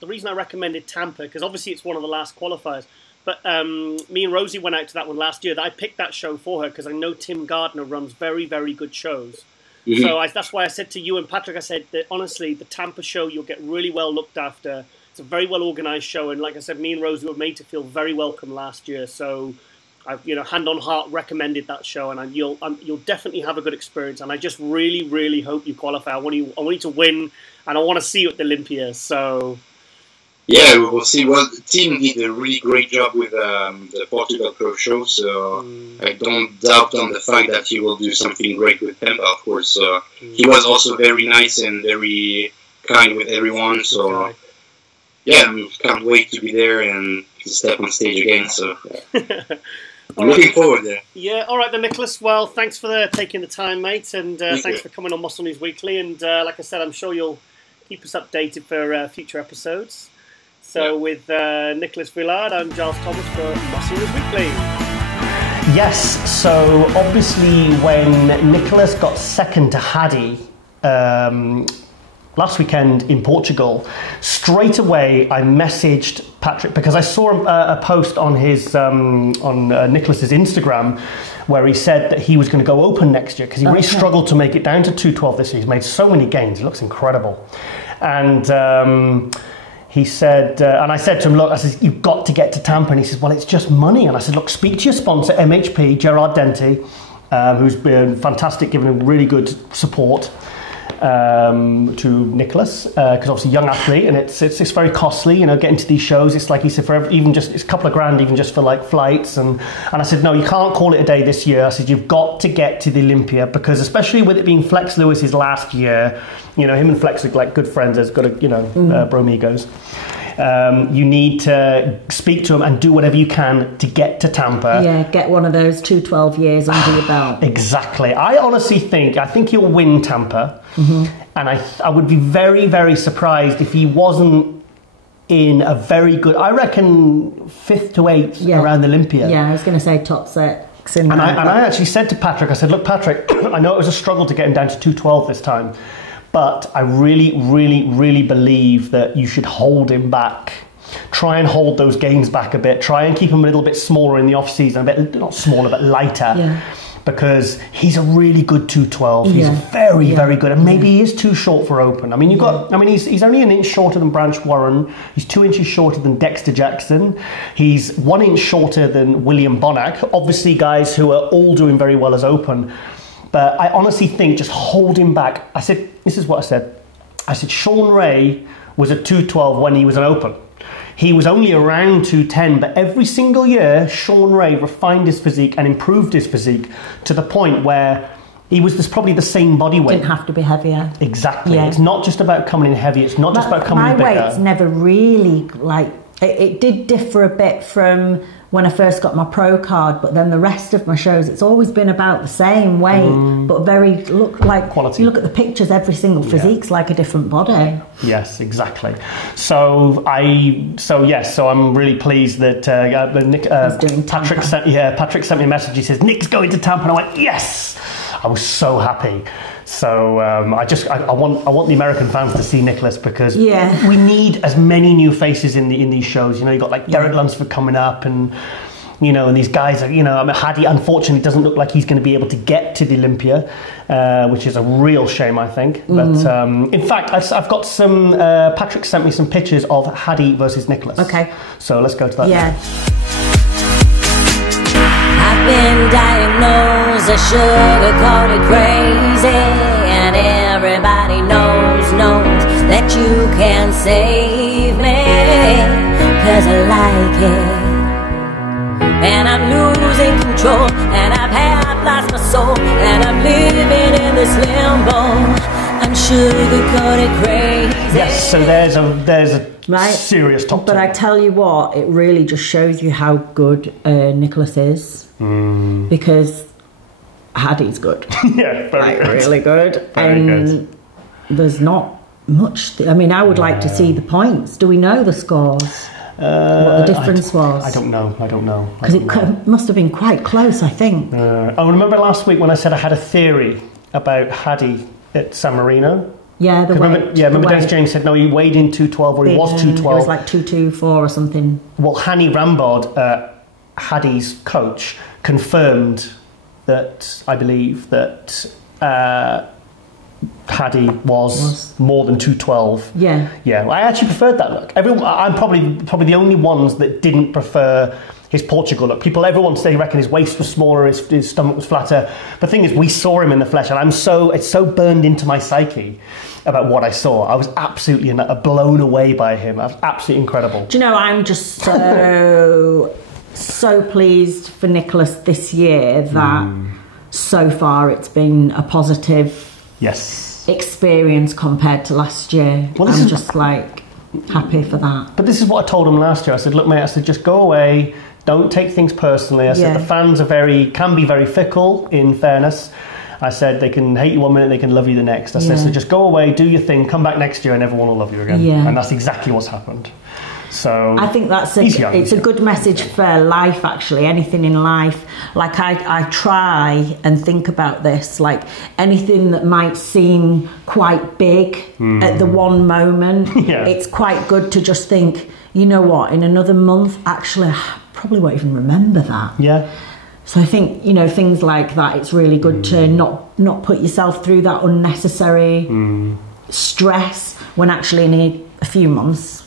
reason I recommended Tampa, because obviously it's one of the last qualifiers, but me and Rosie went out to that one last year. I picked that show for her because I know Tim Gardner runs very, very good shows. So that's why I said to you and Patrick, I said that honestly, the Tampa show, you'll get really well looked after. It's a very well organised show. And like I said, me and Rosie were made to feel very welcome last year. So I've, hand on heart, recommended that show. And you'll definitely have a good experience. And I just really, really hope you qualify. I want you to win. And I want to see you at the Olympia. So... yeah, we'll see. Well, the team did a really great job with the Portugal Pro show, so I don't doubt on the fact that he will do something great with Tampa, of course. He was also very nice and very kind with everyone, so yeah, I can't wait to be there and to step on stage again. So I'm looking forward there. Yeah, all right then, Nicolas. Well, thanks for taking the time, mate, and thanks for coming on Muscle News Weekly. And like I said, I'm sure you'll keep us updated for future episodes. So with Nicolas Vullioud, I'm Giles Thomas for Muscle News Weekly. Yes, so obviously when Nicolas got second to Hadi last weekend in Portugal, straight away I messaged Patrick because I saw a post on his on Nicolas's Instagram where he said that he was going to go open next year because he really struggled to make it down to 212 this year. He's made so many gains; he looks incredible, and. He said, and I said to him, look, I said, you've got to get to Tampa. And he says, well, it's just money. And I said, look, speak to your sponsor, MHP, Gerard Denti, who's been fantastic, giving him really good support. to Nicolas, because obviously young athlete, and it's very costly, you know, getting to these shows. It's like he said, it's a couple of grand even just for like flights, and I said, no, you can't call it a day this year. I said, you've got to get to the Olympia, because especially with it being Flex Lewis's last year, you know, him and Flex are like good friends. There's got a, you know, bromigos. You need to speak to him and do whatever you can to get to Tampa. Yeah, get one of those 212 years under your belt. Exactly. I honestly think he'll win Tampa. And I would be very, very surprised if he wasn't in a very good, I reckon 5th to 8th around Olympia. Yeah, I was going to say top 6. And I actually said to Patrick, I said, look, Patrick, I know it was a struggle to get him down to 212 this time, but I really, really, really believe that you should hold him back. Try and hold those gains back a bit. Try and keep him a little bit smaller in the off-season, a bit, not smaller, but lighter. Yeah. Because he's a really good 212. He's very, very good. And maybe he is too short for open. I mean, he's only an inch shorter than Branch Warren. He's 2 inches shorter than Dexter Jackson. He's 1 inch shorter than William Bonac. Obviously, guys who are all doing very well as open. But I honestly think just hold him back. I said, this is what I said. I said, Sean Ray was at 212 when he was an open. He was only around 210, but every single year, Sean Ray refined his physique and improved his physique to the point where he was probably the same body weight. Didn't have to be heavier. Exactly. Yeah. It's not just about coming in heavy. It's not just about coming in bigger. My weight's never really, like, it did differ a bit from when I first got my pro card, but then the rest of my shows, it's always been about the same weight, but look like quality. You look at the pictures, every single physique's like a different body. Yes, exactly. So I'm really pleased that Patrick sent me a message. He says, Nick's going to Tampa, and I went, yes. I was so happy. So I want the American fans to see Nicolas, because we need as many new faces in these shows. You know, you got like Derek Lunsford coming up, and you know, and these guys are, you know, I mean, Hadi unfortunately doesn't look like he's going to be able to get to the Olympia, which is a real shame, I think. But in fact, I've got some. Patrick sent me some pictures of Hadi versus Nicolas. Okay. So let's go to that. Yeah. I've been diagnosed as sugar-coated crazy, and everybody knows that you can save me, 'cause I like it, and I'm losing control, and I've half lost my soul, and I'm living in this limbo. I'm sugar-coated crazy. Yes, so there's a serious top 10. But I tell you what, it really just shows you how good Nicolas is. Because Hadi's good. Yeah, very good. Really good. Very good. There's not much. I mean, I would like to see the points. Do we know the scores? What the difference was? I don't know. Because it must have been quite close, I think. I remember last week when I said I had a theory about Hadi at San Marino. Yeah, remember Dennis James said no, he weighed in 212, or he was 212. It was like 224 or something. Well, Hani Rambod, Hadi's coach, confirmed that, I believe, that Hadi was more than 212. Yeah. Yeah, well, I actually preferred that look. I'm probably the only ones that didn't prefer his Portugal look. Everyone said they reckon his waist was smaller, his stomach was flatter. The thing is, we saw him in the flesh, and it's so burned into my psyche about what I saw. I was absolutely blown away by him. I was absolutely incredible. Do you know, I'm just so pleased for Nicolas this year that so far it's been a positive experience compared to last year. Well, I'm just like happy for that. But this is what I told him last year. I said, look, mate, just go away. Don't take things personally. I said the fans can be very fickle, in fairness. I said they can hate you one minute, they can love you the next. I said, so just go away, do your thing, come back next year, and everyone will love you again. Yeah. And that's exactly what's happened. So I think it's a good message for life, actually. Anything in life, like I try and think about this, like anything that might seem quite big at the one moment, it's quite good to just think, you know what, in another month, actually, I probably won't even remember that. Yeah. So I think, you know, things like that, it's really good to not put yourself through that unnecessary stress, when actually in a few months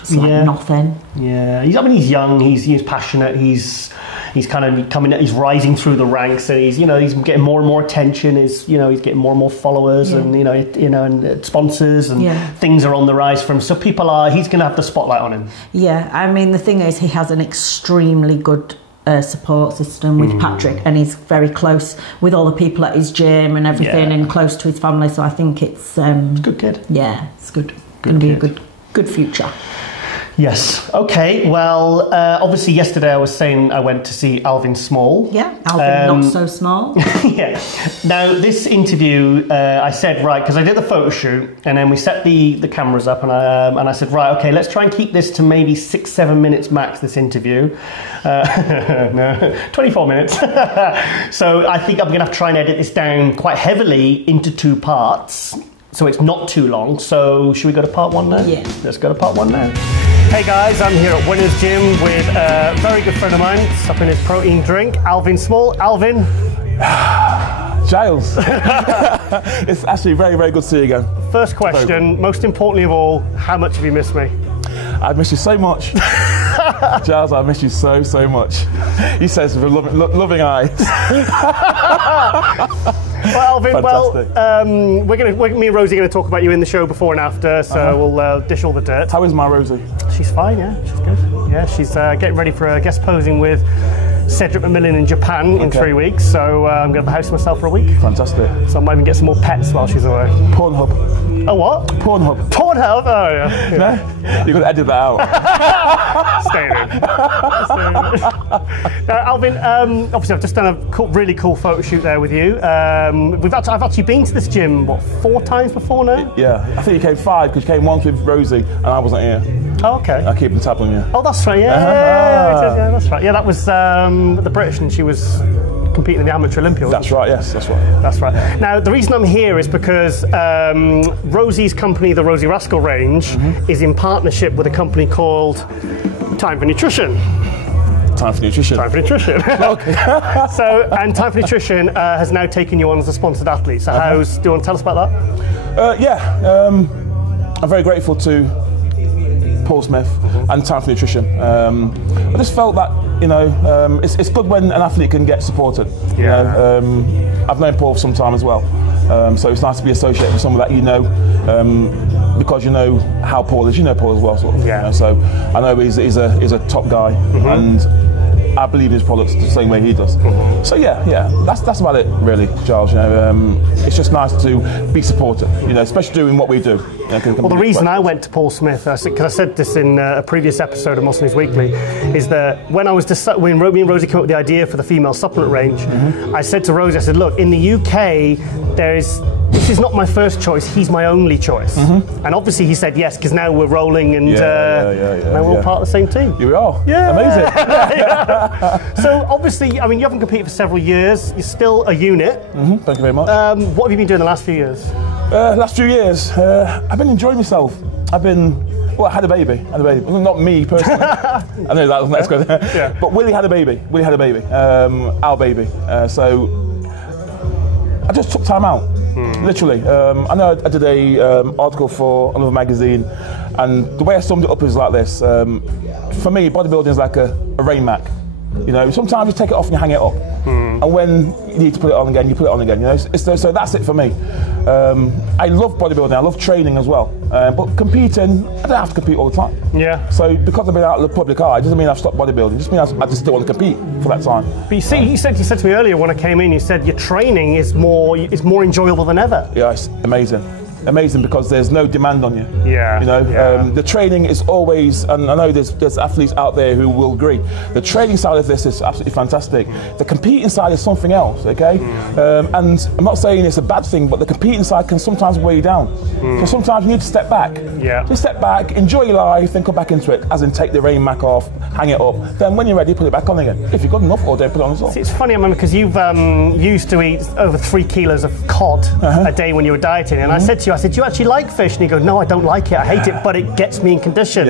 it's like nothing. Yeah, he's young, he's passionate, he's he's kind of he's rising through the ranks, and he's getting more and more attention. He's getting more and more followers, and and sponsors, and things are on the rise for him. So he's going to have the spotlight on him. Yeah, I mean, the thing is, he has an extremely good support system with Patrick, and he's very close with all the people at his gym and everything, and close to his family. So I think it's a good kid. Yeah, it's good. Going to be a good future. Yes. Okay. Well, obviously yesterday I was saying I went to see Alvin Small. Yeah, Alvin not so small. Yeah. Now this interview, I said because I did the photo shoot, and then we set the cameras up, and I said okay, let's try and keep this to maybe 6-7 minutes max. This interview, no, 24 minutes. So I think I'm going to have to try and edit this down quite heavily into 2 parts, so it's not too long. So should we go to part 1 now? Yeah. Let's go to part 1 now. Hey guys, I'm here at Winner's Gym with a very good friend of mine, sucking his protein drink, Alvin Small. Alvin. Giles. It's actually very, very good to see you again. First question, most importantly of all, how much have you missed me? I've missed you so much. Giles, I miss you so, so much. He says with loving eyes. Well, Alvin, me and Rosie are going to talk about you in the show before and after, so we'll dish all the dirt. How is my Rosie? She's fine, yeah, she's good. Yeah, she's getting ready for a guest posing with Cedric McMillan in Japan in 3 weeks, so I'm going to have the house to myself for a week. Fantastic. So I might even get some more pets while she's away. Pornhub. Oh, what? Pornhub. Pornhub? Oh, yeah. No? You've got to edit that out. Staying in. Now, Alvin, obviously I've just done a really cool photo shoot there with you. I've actually been to this gym, 4 times before now? Yeah, I think you came 5 because you came once with Rosie and I wasn't here. Oh, okay. I keep the tab on you. Oh, that's right, yeah, that's right. Yeah, that was the British, and she was competing in the amateur Olympia. That's right, yes, that's right. That's right. Now, the reason I'm here is because Rosie's company, the Rosie Rascal range, is in partnership with a company called Time for Nutrition. Time for Nutrition. Time for Nutrition. Okay. And Time for Nutrition has now taken you on as a sponsored athlete. So do you want to tell us about that? I'm very grateful to Paul Smith and Time for Nutrition. I just felt that it's good when an athlete can get supported. Yeah. I've known Paul for some time as well, so it's nice to be associated with someone that because you know how Paul is. You know Paul as well, sort of. Yeah. So I know he's a top guy, and I believe in his products the same way he does. So yeah, that's about it really, Giles. It's just nice to be supported, especially doing what we do. Well, the reason I went to Paul Smith, because I said this in a previous episode of Muscle News Weekly, is that when me and Rosie came up with the idea for the female supplement range, I said to Rosie, I said, look, in the UK, this is not my first choice, he's my only choice. And obviously he said yes, because now we're rolling, and now we're all part of the same team. Here we are. Yeah. Amazing. So obviously, you haven't competed for several years, you're still a unit. Thank you very much. What have you been doing the last few years? Last few years, I've been enjoying myself. I had a baby. Not me personally. I know that was next question. Yeah. But Willie had a baby. Our baby. So I just took time out. Literally. I know I did a article for another magazine, and the way I summed it up is like this. For me, bodybuilding is like a rain mat. Sometimes you take it off and you hang it up, and when you need to put it on again, you put it on again. So that's it for me. I love bodybuilding. I love training as well. But competing, I don't have to compete all the time. Yeah. So because I've been out of the public eye, it doesn't mean I've stopped bodybuilding. It just means I just still want to compete for that time. But you see, you said to me earlier when I came in, you said your training is more enjoyable than ever. Yeah, it's amazing. Amazing because there's no demand on you. Yeah. The training is always, and I know there's athletes out there who will agree. The training side of this is absolutely fantastic. The competing side is something else, okay? And I'm not saying it's a bad thing, but the competing side can sometimes weigh you down. So sometimes you need to step back. Yeah. Just step back, enjoy your life, then come back into it. As in, take the rain mat off, hang it up. Then when you're ready, put it back on again. If you're good enough, or don't put it on as well. See, it's funny, I remember, because you've used to eat over 3 kilos of cod a day when you were dieting, and I said to you, do you actually like fish? And you go, no, I don't like it. I hate it, but it gets me in condition.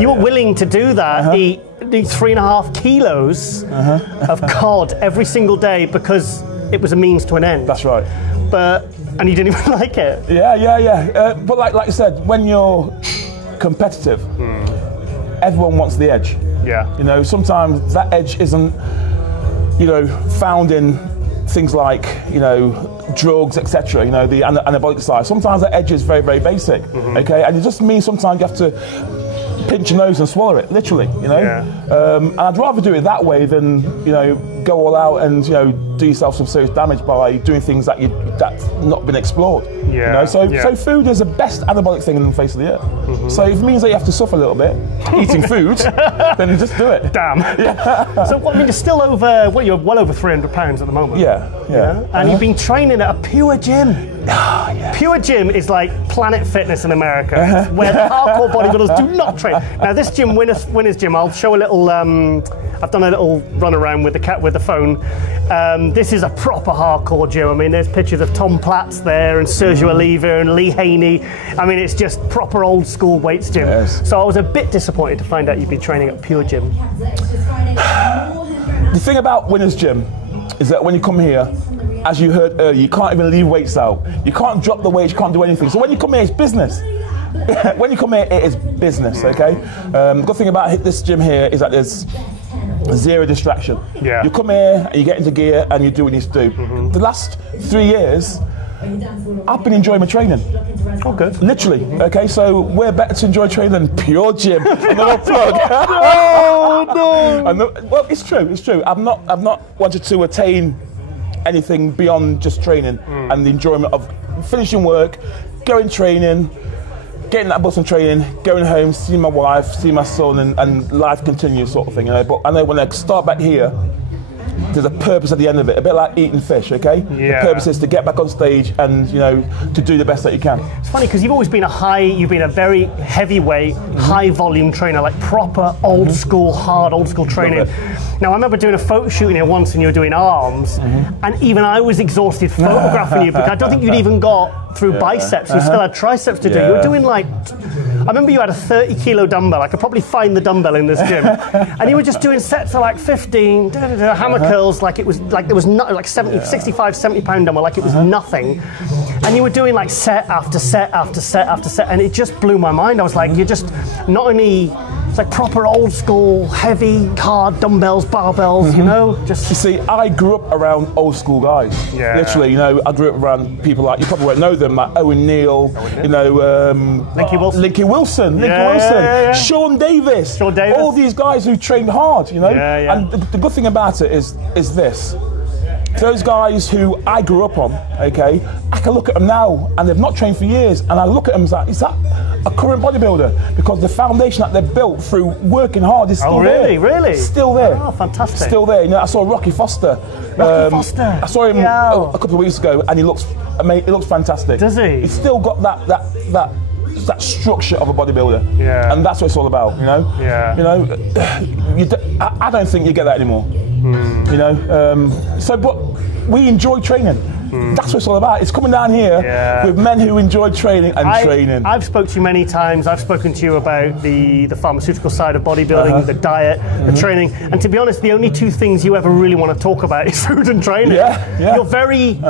You were willing to do that, eat 3.5 kilos of cod every single day because it was a means to an end. That's right. And you didn't even like it. Yeah. But like I said, when you're competitive, everyone wants the edge. Yeah. Sometimes that edge isn't you know, found in things like, you know, drugs, etc. You know, the anabolic side. Sometimes that edge is very, very basic. Okay, and it just means sometimes you have to pinch your nose and swallow it, literally. You know, and I'd rather do it that way than, you know, go all out and, you know, do yourself some serious damage by doing things that's not been explored. You know? So food is the best anabolic thing on the face of the earth. So if it means that you have to suffer a little bit eating food, then you just do it. Damn. So I mean, you're still over. Well, you're well over 300 pounds at the moment. Yeah. And you've been training at a Pure Gym. Pure Gym is like Planet Fitness in America, where the hardcore bodybuilders do not train. Now, this gym, Winners Gym, I'll show a little. I've done a little run around with the phone. This is a proper hardcore gym. I mean, there's pictures of Tom Platz there and Sergio Oliva and Lee Haney. I mean, it's just proper old school weights gym. So I was a bit disappointed to find out you'd be training at Pure Gym. The thing about Winners Gym is that when you come here, as you heard earlier, you can't even leave weights out. You can't drop the weights, you can't do anything. So when you come here, it's business. When you come here, it is business, okay? The good thing about this gym here is that there's zero distraction. You come here, and you get into gear, and you do what you need to do. The last 3 years, I've been enjoying my training. Oh, good. Literally, okay? So we're better to enjoy training than Pure Gym. Another plug. No. Well, it's true. I've not wanted to attain anything beyond just training and the enjoyment of finishing work, going training, getting that bus and training, going home, seeing my wife, seeing my son, and life continues, sort of thing. You know? But I know when I start back here, there's a purpose at the end of it, a bit like eating fish, okay? The purpose is to get back on stage and, you know, to do the best that you can. It's funny because you've always been you've been a very heavyweight, high volume trainer, like proper old school, hard old school training. Now, I remember doing a photo shoot here once and you were doing arms, and even I was exhausted photographing you because I don't think you'd even got through biceps. You still had triceps to do. You were doing like, I remember you had a 30-kilo dumbbell. I could probably find the dumbbell in this gym. And you were just doing sets of like 15, hammer curls, like it was like there was not like 65, 70-pound dumbbell, like it was nothing. And you were doing like set after set after set after set, and it just blew my mind. I was like, you're just not only. It's like proper old school, heavy, hard dumbbells, barbells, you know? Just. You see, I grew up around old school guys. Literally, you know, I grew up around people like, you probably won't know them, like Owen Neal, you know, Linky Wilson, Sean Davis. All these guys who trained hard, you know? And the good thing about it is this. Those guys who I grew up on, okay, I can look at them now and they've not trained for years, and I look at them and say, is that a current bodybuilder? Because the foundation that they've built through working hard is still there. Really? Still there. Oh, fantastic. Still there. You know, I saw Rocky Foster. I saw him a couple of weeks ago, and he looks fantastic. Does he? He's still got that structure of a bodybuilder. And that's what it's all about, you know? You know, I don't think you get that anymore. You know, but we enjoy training. That's what it's all about. It's coming down here with men who enjoy training and training. I've spoken to you many times. I've spoken to you about the pharmaceutical side of bodybuilding, the diet, the training. And to be honest, the only two things you ever really want to talk about is food and training. You're very,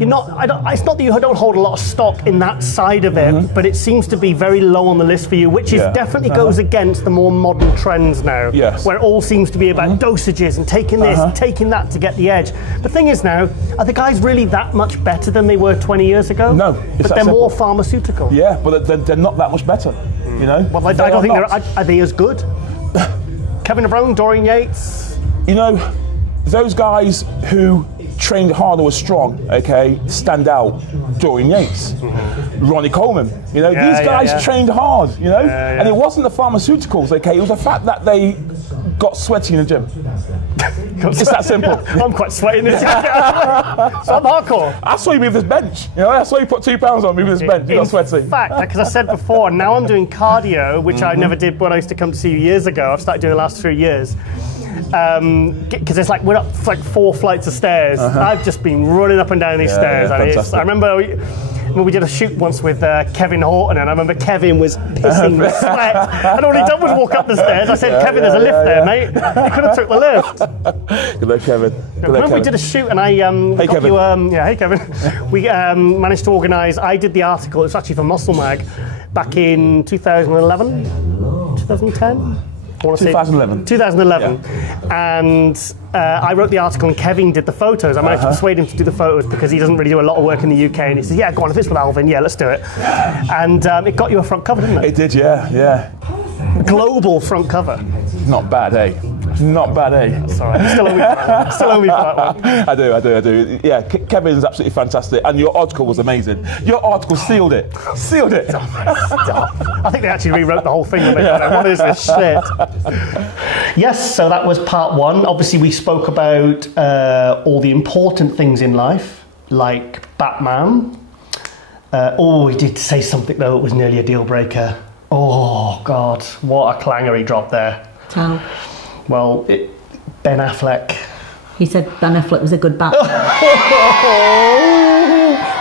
you're not. It's not that you don't hold a lot of stock in that side of it, but it seems to be very low on the list for you, which is definitely goes against the more modern trends now, where it all seems to be about dosages and taking this, and taking that to get the edge. The thing is now, are the guys really that much better than they were 20 years ago? No, but they're more pharmaceutical. Yeah, but they're not that much better. You know. Well, I don't think are they as good? Kevin Brown, Dorian Yates. You know, those guys who trained hard or were strong, okay, stand out. Dorian Yates, Ronnie Coleman. You know, these guys trained hard. You know, and it wasn't the pharmaceuticals. Okay, it was the fact that they got sweaty in the gym. It's that simple. I'm quite sweaty in this gym. So I'm hardcore. I saw you move this bench. You know, I saw you put 2 pounds on moving this bench. You got sweaty. In fact, because I said before, now I'm doing cardio, which I never did when I used to come to see you years ago. I've started doing the last 3 years. Because it's like we're up like 4 flights of stairs. I've just been running up and down these stairs. I remember we did a shoot once with Kevin Horton, and I remember Kevin was pissing with sweat. And all he done was walk up the stairs. I said, Kevin, there's a lift there, mate. You could have took the lift. Good luck, Kevin. Remember we did a shoot, and I hey, Kevin. hey, Kevin. We managed to organise. I did the article. It was actually for Muscle Mag back in 2011, 2010. 2011. 2011. Yeah. And I wrote the article and Kevin did the photos. I managed to persuade him to do the photos because he doesn't really do a lot of work in the UK. And he says, yeah, go on, if it's with Alvin, yeah, let's do it. And it got you a front cover, didn't it? It did, yeah. Global front cover. Not bad, eh? Not bad, eh? Sorry, I'm still owe me for that one. Still owe me for that one. I do. Yeah, Kevin's absolutely fantastic. And your article was amazing. Your article sealed it. Sealed it. Stop. I think they actually rewrote the whole thing. What is this shit? Yes, so that was part one. Obviously, we spoke about all the important things in life, like Batman. We did say something, though, that was nearly a deal breaker. Oh, God, what a clanger he dropped there. Tell. Well, Ben Affleck. He said Ben Affleck was a good Batman.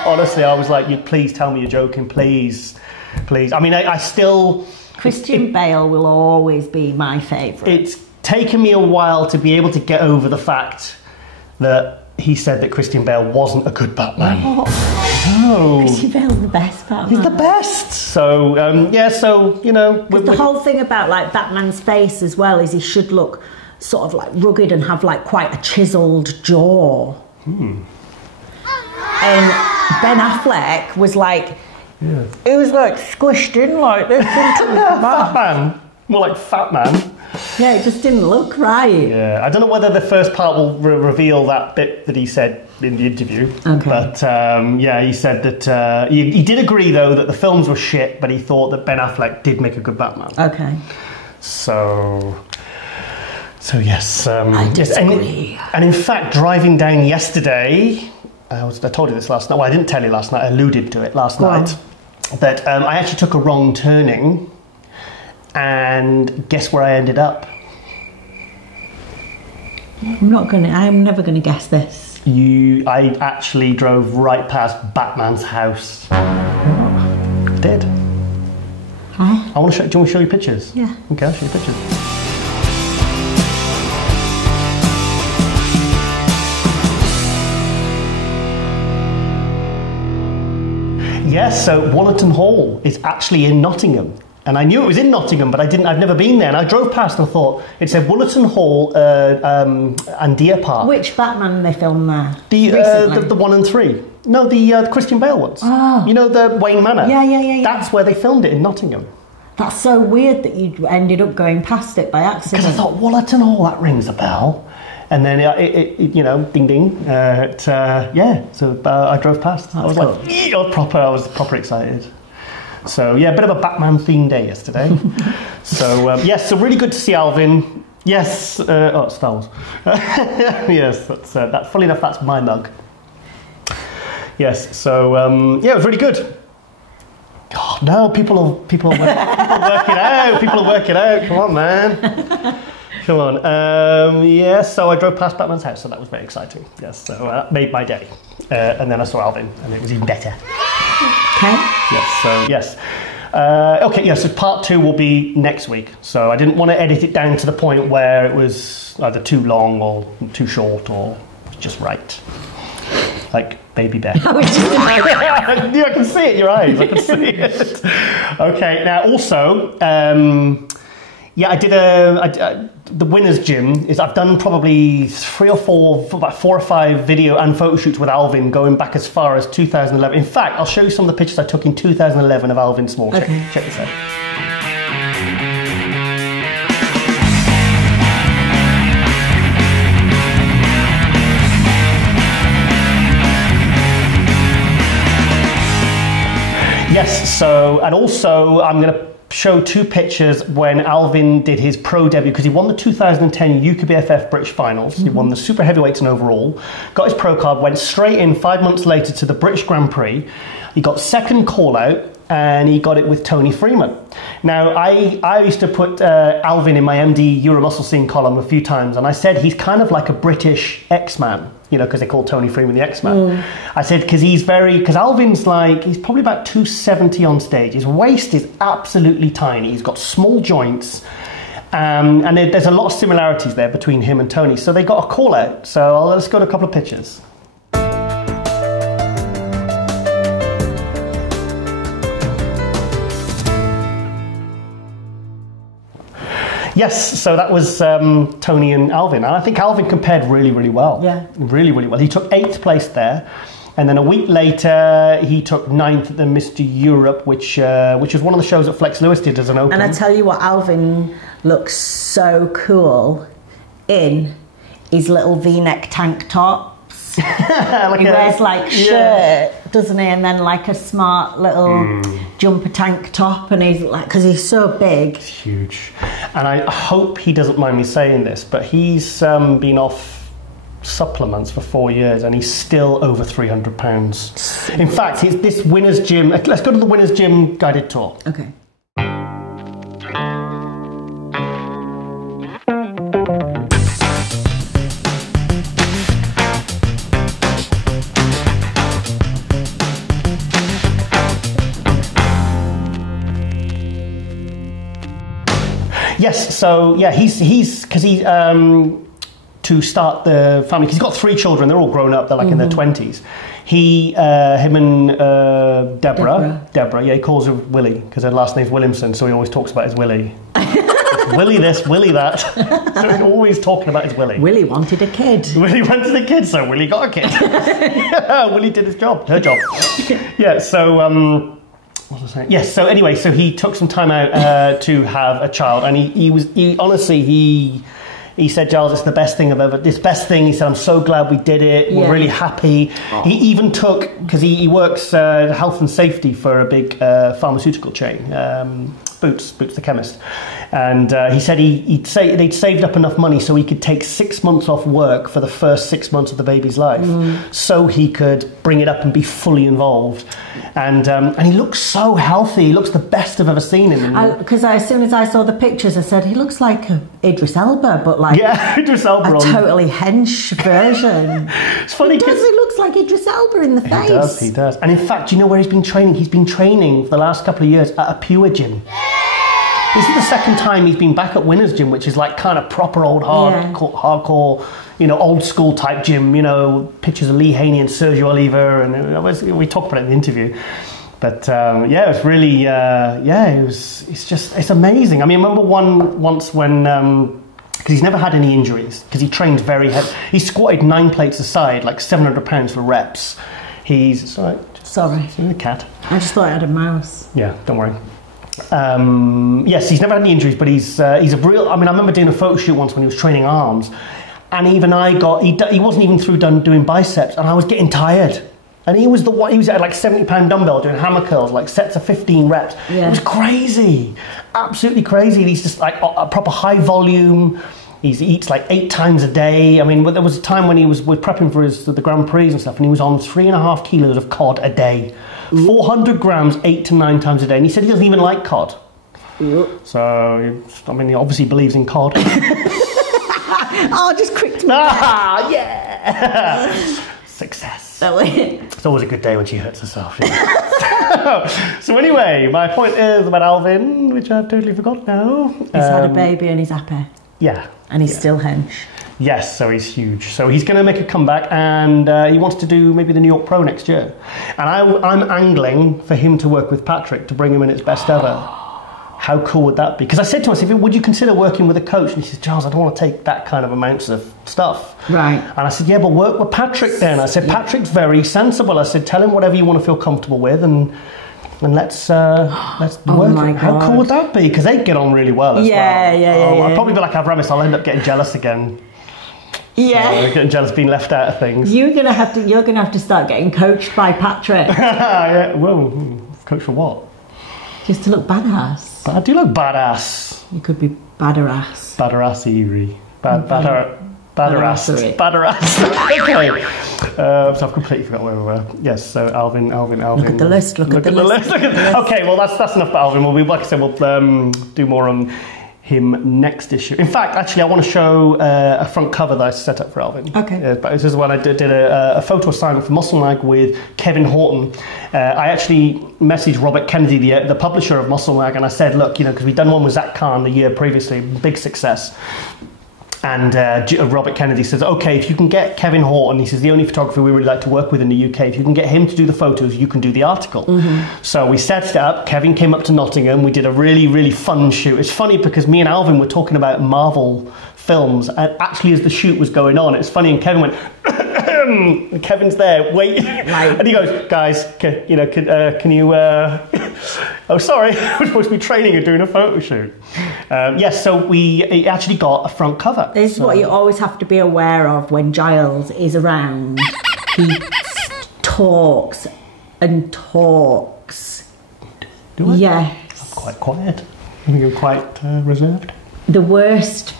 Honestly, I was like, please tell me you're joking, please. I mean, I still... Christian Bale will always be my favourite. It's taken me a while to be able to get over the fact that he said that Christian Bale wasn't a good Batman. No. Christian Bale's the best Batman. He's the best. So, the whole thing about like Batman's face as well is he should look sort of like rugged and have like quite a chiselled jaw. And Ben Affleck was like, he was like squished in like this. Fat man. More like Fat Man. Yeah, it just didn't look right. Yeah, I don't know whether the first part will reveal that bit that he said in the interview. Okay. But he said that he did agree though that the films were shit, but he thought that Ben Affleck did make a good Batman. Okay. So yes. I disagree. And in fact, driving down yesterday, I told you this last night. Well, I didn't tell you last night. I alluded to it last night. That I actually took a wrong turning. And guess where I ended up? I'm never gonna guess this. I actually drove right past Batman's house. I did. Huh? Do you want to show you pictures? Yeah. Okay, I'll show you pictures. Yes, so Woollerton Hall is actually in Nottingham. And I knew it was in Nottingham, but I'd never been there. And I drove past and I thought, it said Woollerton Hall and Deer Park. Which Batman they filmed there? The 1 and 3. No, the Christian Bale ones. Oh. You know, the Wayne Manor? Yeah. That's where they filmed it, in Nottingham. That's so weird that you ended up going past it by accident. Because I thought, Woollerton Hall, that rings a bell. And then it ding ding. So I drove past. I was cool. I was proper excited. So yeah, a bit of a Batman themed day yesterday. So so really good to see Alvin. Yes, Star Wars. Yes, that's that. Funnily enough, that's my mug. Yes, so it was really good. Oh, no, people are working out. People are working out. Come on, man. Come on. So I drove past Batman's house, so that was very exciting. Yes, so that made my day. And then I saw Alvin, and it was even better. Okay. Yes, so part 2 will be next week. So I didn't want to edit it down to the point where it was either too long or too short or just right. Like Baby Bear. I can see it in your eyes. I can see it. Okay, now also, I did the winner's gym. I've done probably 3 or 4, about 4 or 5 video and photo shoots with Alvin going back as far as 2011. In fact, I'll show you some of the pictures I took in 2011 of Alvin Small. Okay. Check this out. Yes, so, and also I'm going to show 2 pictures when Alvin did his pro debut, because he won the 2010 UKBFF British Finals. He won the super heavyweights and overall, got his pro card, went straight in 5 months later to the British Grand Prix. He got second call out and he got it with Tony Freeman. Now, I used to put Alvin in my MD Euro Muscle Scene column a few times, and I said he's kind of like a British X-Man, because they call Tony Freeman the X-Man. I said, because Alvin's he's probably about 270 on stage. His waist is absolutely tiny. He's got small joints. And there's a lot of similarities there between him and Tony. So they got a call out. So let's go to a couple of pictures. Yes, so that was Tony and Alvin. And I think Alvin compared really, really well. Yeah. Really, really well. He took 8th place there. And then a week later, he took 9th at the Mr. Europe, which was one of the shows that Flex Lewis did as an open. And I tell you what, Alvin looks so cool in his little V-neck tank tops. He wears like shirt, doesn't he? And then like a smart little jumper tank top, and he's like, because he's so big. It's huge. And I hope he doesn't mind me saying this, but he's been off supplements for 4 years and he's still over 300 pounds. In fact, this Winners Gym, let's go to the Winners Gym guided tour. Okay. Yes, so yeah, he's because he to start the family, because he's got 3 children, they're all grown up, they're like in their 20s. Him and Deborah, yeah, he calls her Willie because her last name's Williamson, so he always talks about his Willie. Willie this, Willie that. So he's always talking about his Willie. Willie wanted a kid. Willie wanted a kid, so Willie got a kid. Willie did his job, her job. Yeah, so what was I saying? Yes, so anyway, so he took some time out to have a child, and he honestly he said, Giles, it's the best thing I've ever, this best thing. He said, I'm so glad we did it. We're really happy. Oh. He even took, because he works health and safety for a big pharmaceutical chain, Boots the chemist. And he said they'd saved up enough money so he could take 6 months off work for the first 6 months of the baby's life, so he could bring it up and be fully involved. And he looks so healthy. He looks the best I've ever seen him. Because as soon as I saw the pictures, I said, he looks like Idris Elba, but like Idris Elba a totally hench version. It's funny because he looks like Idris Elba in the face. He does. And in fact, do you know where he's been training? He's been training for the last couple of years at a Pure gym. This is the second time he's been back at Winners Gym, which is like kind of proper old hardcore, old school type gym. Pictures of Lee Haney and Sergio Oliva, and we talked about it in the interview. But it's really, it's amazing. I mean, I remember once when, because he's never had any injuries, because he trained very heavy. He squatted 9 plates aside, like 700 pounds for reps. Sorry. The cat. I just thought I had a mouse. Yeah, don't worry. Yes, he's never had any injuries, but he's a real. I mean, I remember doing a photo shoot once when he was training arms, and even he wasn't even done doing biceps, and I was getting tired. And he was at like 70-pound dumbbell doing hammer curls, like sets of 15 reps. Yeah. It was crazy, absolutely crazy. He's just like a proper high volume. He eats like 8 times a day. I mean, there was a time when he was prepping for the Grand Prix and stuff, and he was on 3.5 kilos of cod a day. 400 grams 8 to 9 times a day, and he said he doesn't even like cod. So, I mean, he obviously believes in cod. Oh, just cricked me. Yeah! Success. It's always a good day when she hurts herself. So anyway, my point is about Alvin, which I've totally forgot now. He's had a baby and he's happy. Yeah. And he's still hench. Yes, so he's huge. So he's going to make a comeback, and he wants to do maybe the New York Pro next year. And I'm angling for him to work with Patrick to bring him in its best ever. How cool would that be? Because I said to him, would you consider working with a coach? And he said, Giles, I don't want to take that kind of amounts of stuff. Right. And I said, yeah, but work with Patrick then. I said, Patrick's very sensible. I said, tell him whatever you want to feel comfortable with, and let's work. My God. How cool would that be? Because they get on really well as well. Yeah. I'll probably be like Avramis. I'll end up getting jealous again. Yeah, so getting jealous, being left out of things. You're gonna have to start getting coached by Patrick. Yeah, whoa, coach for what? Just to look badass. But I do look badass. You could be badarass. Badarassery. Badarass. Okay. So I've completely forgot where we were. Yes. So Alvin. Look at the list. Look at the list. Okay. Well, that's enough about Alvin. Like I said, we'll do more on him next issue. In fact, actually, I want to show a front cover that I set up for Alvin. Okay. But this is when I did a photo assignment for Muscle Mag with Kevin Horton. I actually messaged Robert Kennedy, the publisher of Muscle Mag, and I said, look, because we'd done one with Zach Khan the year previously, big success. And Robert Kennedy says, okay, if you can get Kevin Horton, he says, the only photographer we would like to work with in the UK, if you can get him to do the photos, you can do the article. So we set it up. Kevin came up to Nottingham. We did a really, really fun shoot. It's funny because me and Alvin were talking about Marvel films, and actually as the shoot was going on, it's funny, and Kevin went, and Kevin's there, wait, and he goes, guys, can you, oh sorry, we're supposed to be training and doing a photo shoot. Yes, so it actually got a front cover. This is what you always have to be aware of when Giles is around. He talks and talks. Do I? Yes. I'm quite quiet. I think I'm quite reserved. The worst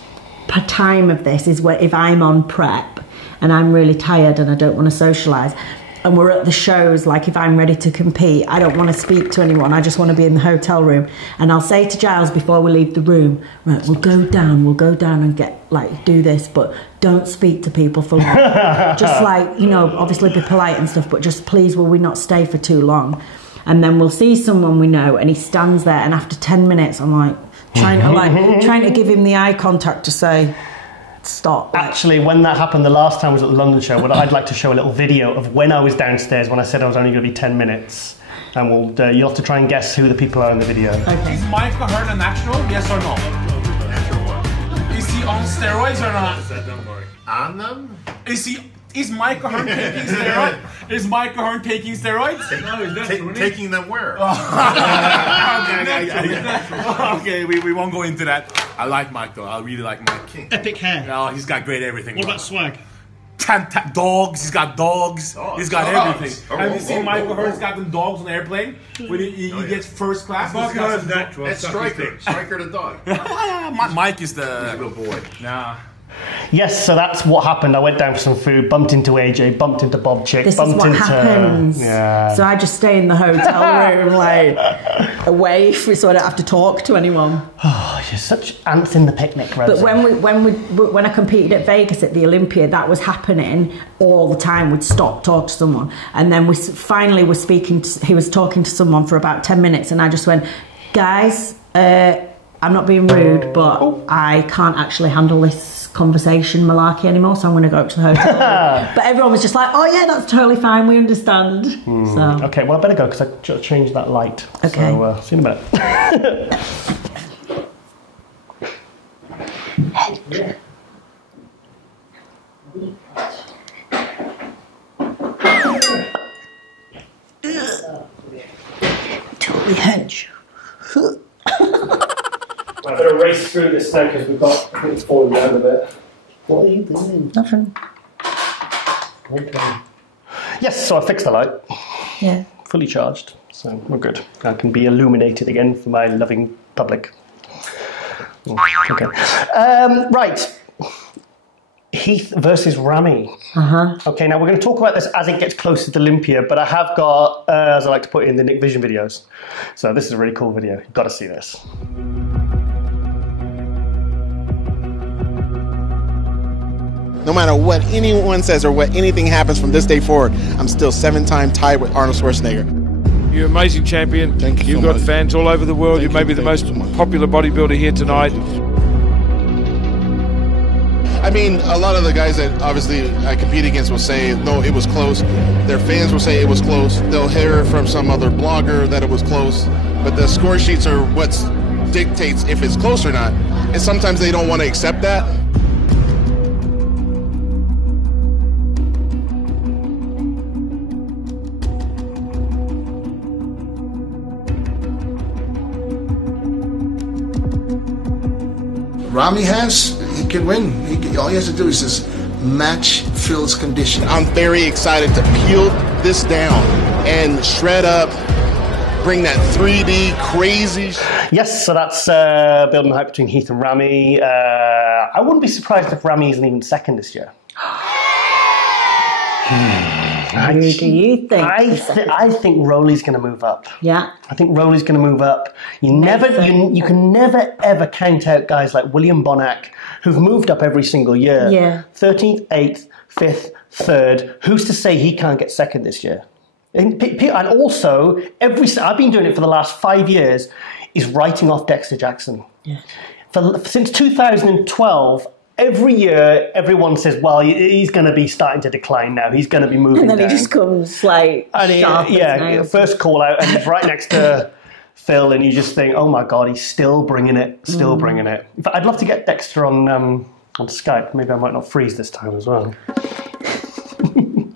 time of this is if I'm on prep and I'm really tired and I don't want to socialise, and we're at the shows, like if I'm ready to compete, I don't want to speak to anyone, I just want to be in the hotel room, and I'll say to Giles before we leave the room, right, we'll go down and do this, but don't speak to people for long. Just obviously be polite and stuff, but just please will we not stay for too long. And then we'll see someone we know and he stands there, and after 10 minutes I'm like trying to give him the eye contact to say stop. Actually, when that happened the last time I was at the London show, I'd like to show a little video of when I was downstairs when I said I was only going to be 10 minutes. And you'll have to try and guess who the people are in the video. Okay. Is Michael Hearn a natural? Yes or no? Natural what? Is he on steroids or not? Don't worry. On them? Is Michael Hearn taking steroids? Is Michael Hearn taking steroids? No, he's not. Taking them where? Okay, we won't go into that. I like Mike though. I really like Mike. Epic hair. No, he's got great everything. What about swag? Dogs. He's got dogs. He's got everything. Have you seen Michael Hearn? Hearn's got them dogs on the airplane? When he gets first class. Michael Hearn's natural. It's Striker. Striker the dog. Mike is the good boy. Nah. Yes, so that's what happened. I went down for some food, bumped into AJ, bumped into Bob Chick, this bumped is what into... happens. Yeah. So I just stay in the hotel room, away, so I don't have to talk to anyone. Oh, you're such ants in the picnic, Rosie. But when I competed at Vegas at the Olympia, that was happening all the time. We'd stop, talk to someone, and then we finally were speaking. He was talking to someone for about 10 minutes, and I just went, guys, I'm not being rude, but I can't actually handle this conversation malarkey anymore, so I'm going to go up to the hotel. But everyone was just like, oh yeah, that's totally fine, we understand. So. Okay, well I better go because I just changed that light. Okay. So see you in a minute. Totally hedge. I better race through this now because I think it's falling down a bit. What are you doing? Nothing. Okay. Yes, so I fixed the light. Yeah. Fully charged, so we're good. I can be illuminated again for my loving public. Okay. Right. Heath versus Rami. Okay, now we're going to talk about this as it gets closer to Olympia, but I have got, as I like to put it in the Nick Vision videos. So this is a really cool video. You've got to see this. No matter what anyone says or what anything happens from this day forward, I'm still 7-time tied with Arnold Schwarzenegger. You're an amazing champion. Thank you. You've got fans all over the world. You may be the most popular bodybuilder here tonight. I mean, a lot of the guys that obviously I compete against will say, no, it was close. Their fans will say it was close. They'll hear from some other blogger that it was close. But the score sheets are what dictates if it's close or not. And sometimes they don't want to accept that. Rami he can win. All he has to do is just match Phil's condition. I'm very excited to peel this down and shred up, bring that 3D crazy. Yes, so that's building hype between Heath and Rami. I wouldn't be surprised if Rami isn't even second this year. Who do you think? I think Rolly's going to move up. Yeah. I think Rolly's going to move up. You can never ever count out guys like William Bonac who've moved up every single year. Yeah. 13th, 8th, 5th, 3rd. Who's to say he can't get second this year? And also, I've been doing it for the last 5 years, is writing off Dexter Jackson. Yeah. Since 2012, every year, everyone says, well, he's going to be starting to decline now. He's going to be moving And then down. he just comes like sharp as nails. First call out, and he's right next to Phil, and you just think, oh my God, he's still bringing it, bringing it. In fact, I'd love to get Dexter on Skype. Maybe I might not freeze this time as well. We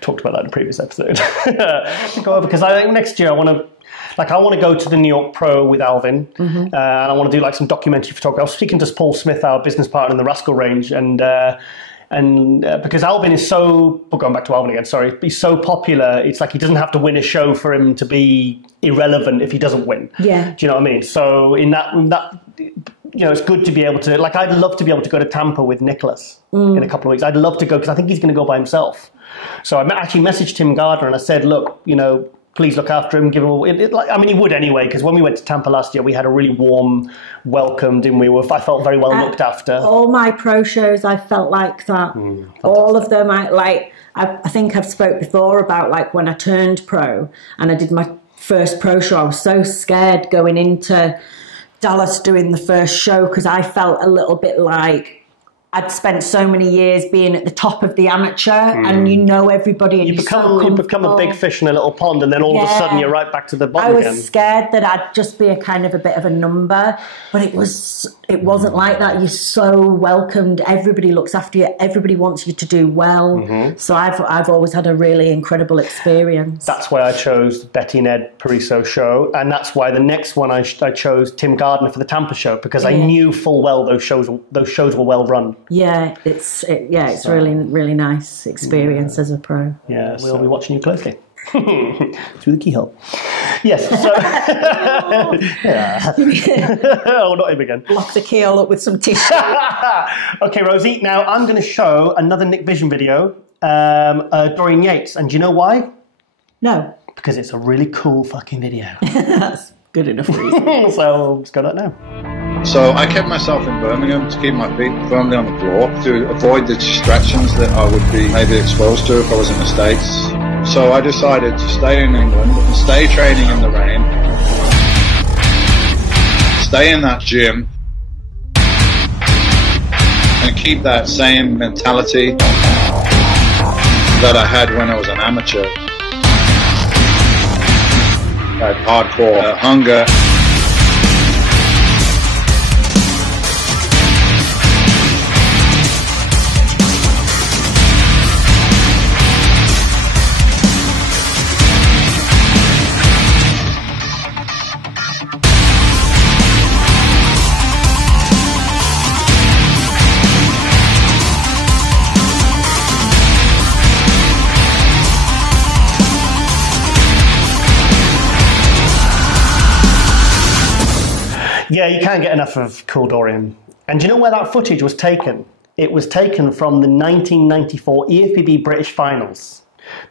talked about that in a previous episode. Go over, because I think next year I want to go to the New York Pro with Alvin, and I want to do like some documentary photography. I was speaking to Paul Smith, our business partner in the Rascal Range, and because Alvin is so, going back to Alvin again, sorry, he's so popular, it's like he doesn't have to win a show for him to be irrelevant if he doesn't win. Yeah. Do you know what I mean? So in that, you know, it's good to be able to, like, I'd love to be able to go to Tampa with Nicolas in a couple of weeks. I'd love to go because I think he's going to go by himself. So I actually messaged Tim Gardner and I said, look, you know, please look after him. Give him. I mean, he would anyway, because when we went to Tampa last year, we had a really warm welcome, didn't we? I felt very well looked after. All my pro shows, I felt like that. All of them, I think I've spoke before about like when I turned pro and I did my first pro show. I was so scared going into Dallas doing the first show because I felt a little bit like I'd spent so many years being at the top of the amateur, and you know everybody, and you become a big fish in a little pond, and then all of a sudden you're right back to the bottom again. I was scared that I'd just be a kind of a bit of a number, but it wasn't like that. You're so welcomed. Everybody looks after you. Everybody wants you to do well. So I've always had a really incredible experience. That's why I chose the Betty Ned Pariso show, and that's why the next one I chose Tim Gardner for the Tampa show, because I knew full well those shows were well run. Yeah, it's really, really nice experience as a pro. Yeah, we'll be watching you closely. Through the keyhole. Yes, so... oh, not him again. Lock the keyhole up with some tissue. Okay, Rosie, now I'm going to show another Nick Vision video, Dorian Yates, and do you know why? No. Because it's a really cool fucking video. That's good enough reason. So, let's go to that now. So I kept myself in Birmingham to keep my feet firmly on the floor to avoid the distractions that I would be maybe exposed to if I was in the States. So I decided to stay in England and stay training in the rain, stay in that gym, and keep that same mentality that I had when I was an amateur. That hardcore hunger. Yeah, you can't get enough of Cool Dorian. And do you know where that footage was taken? It was taken from the 1994 EFBB British Finals.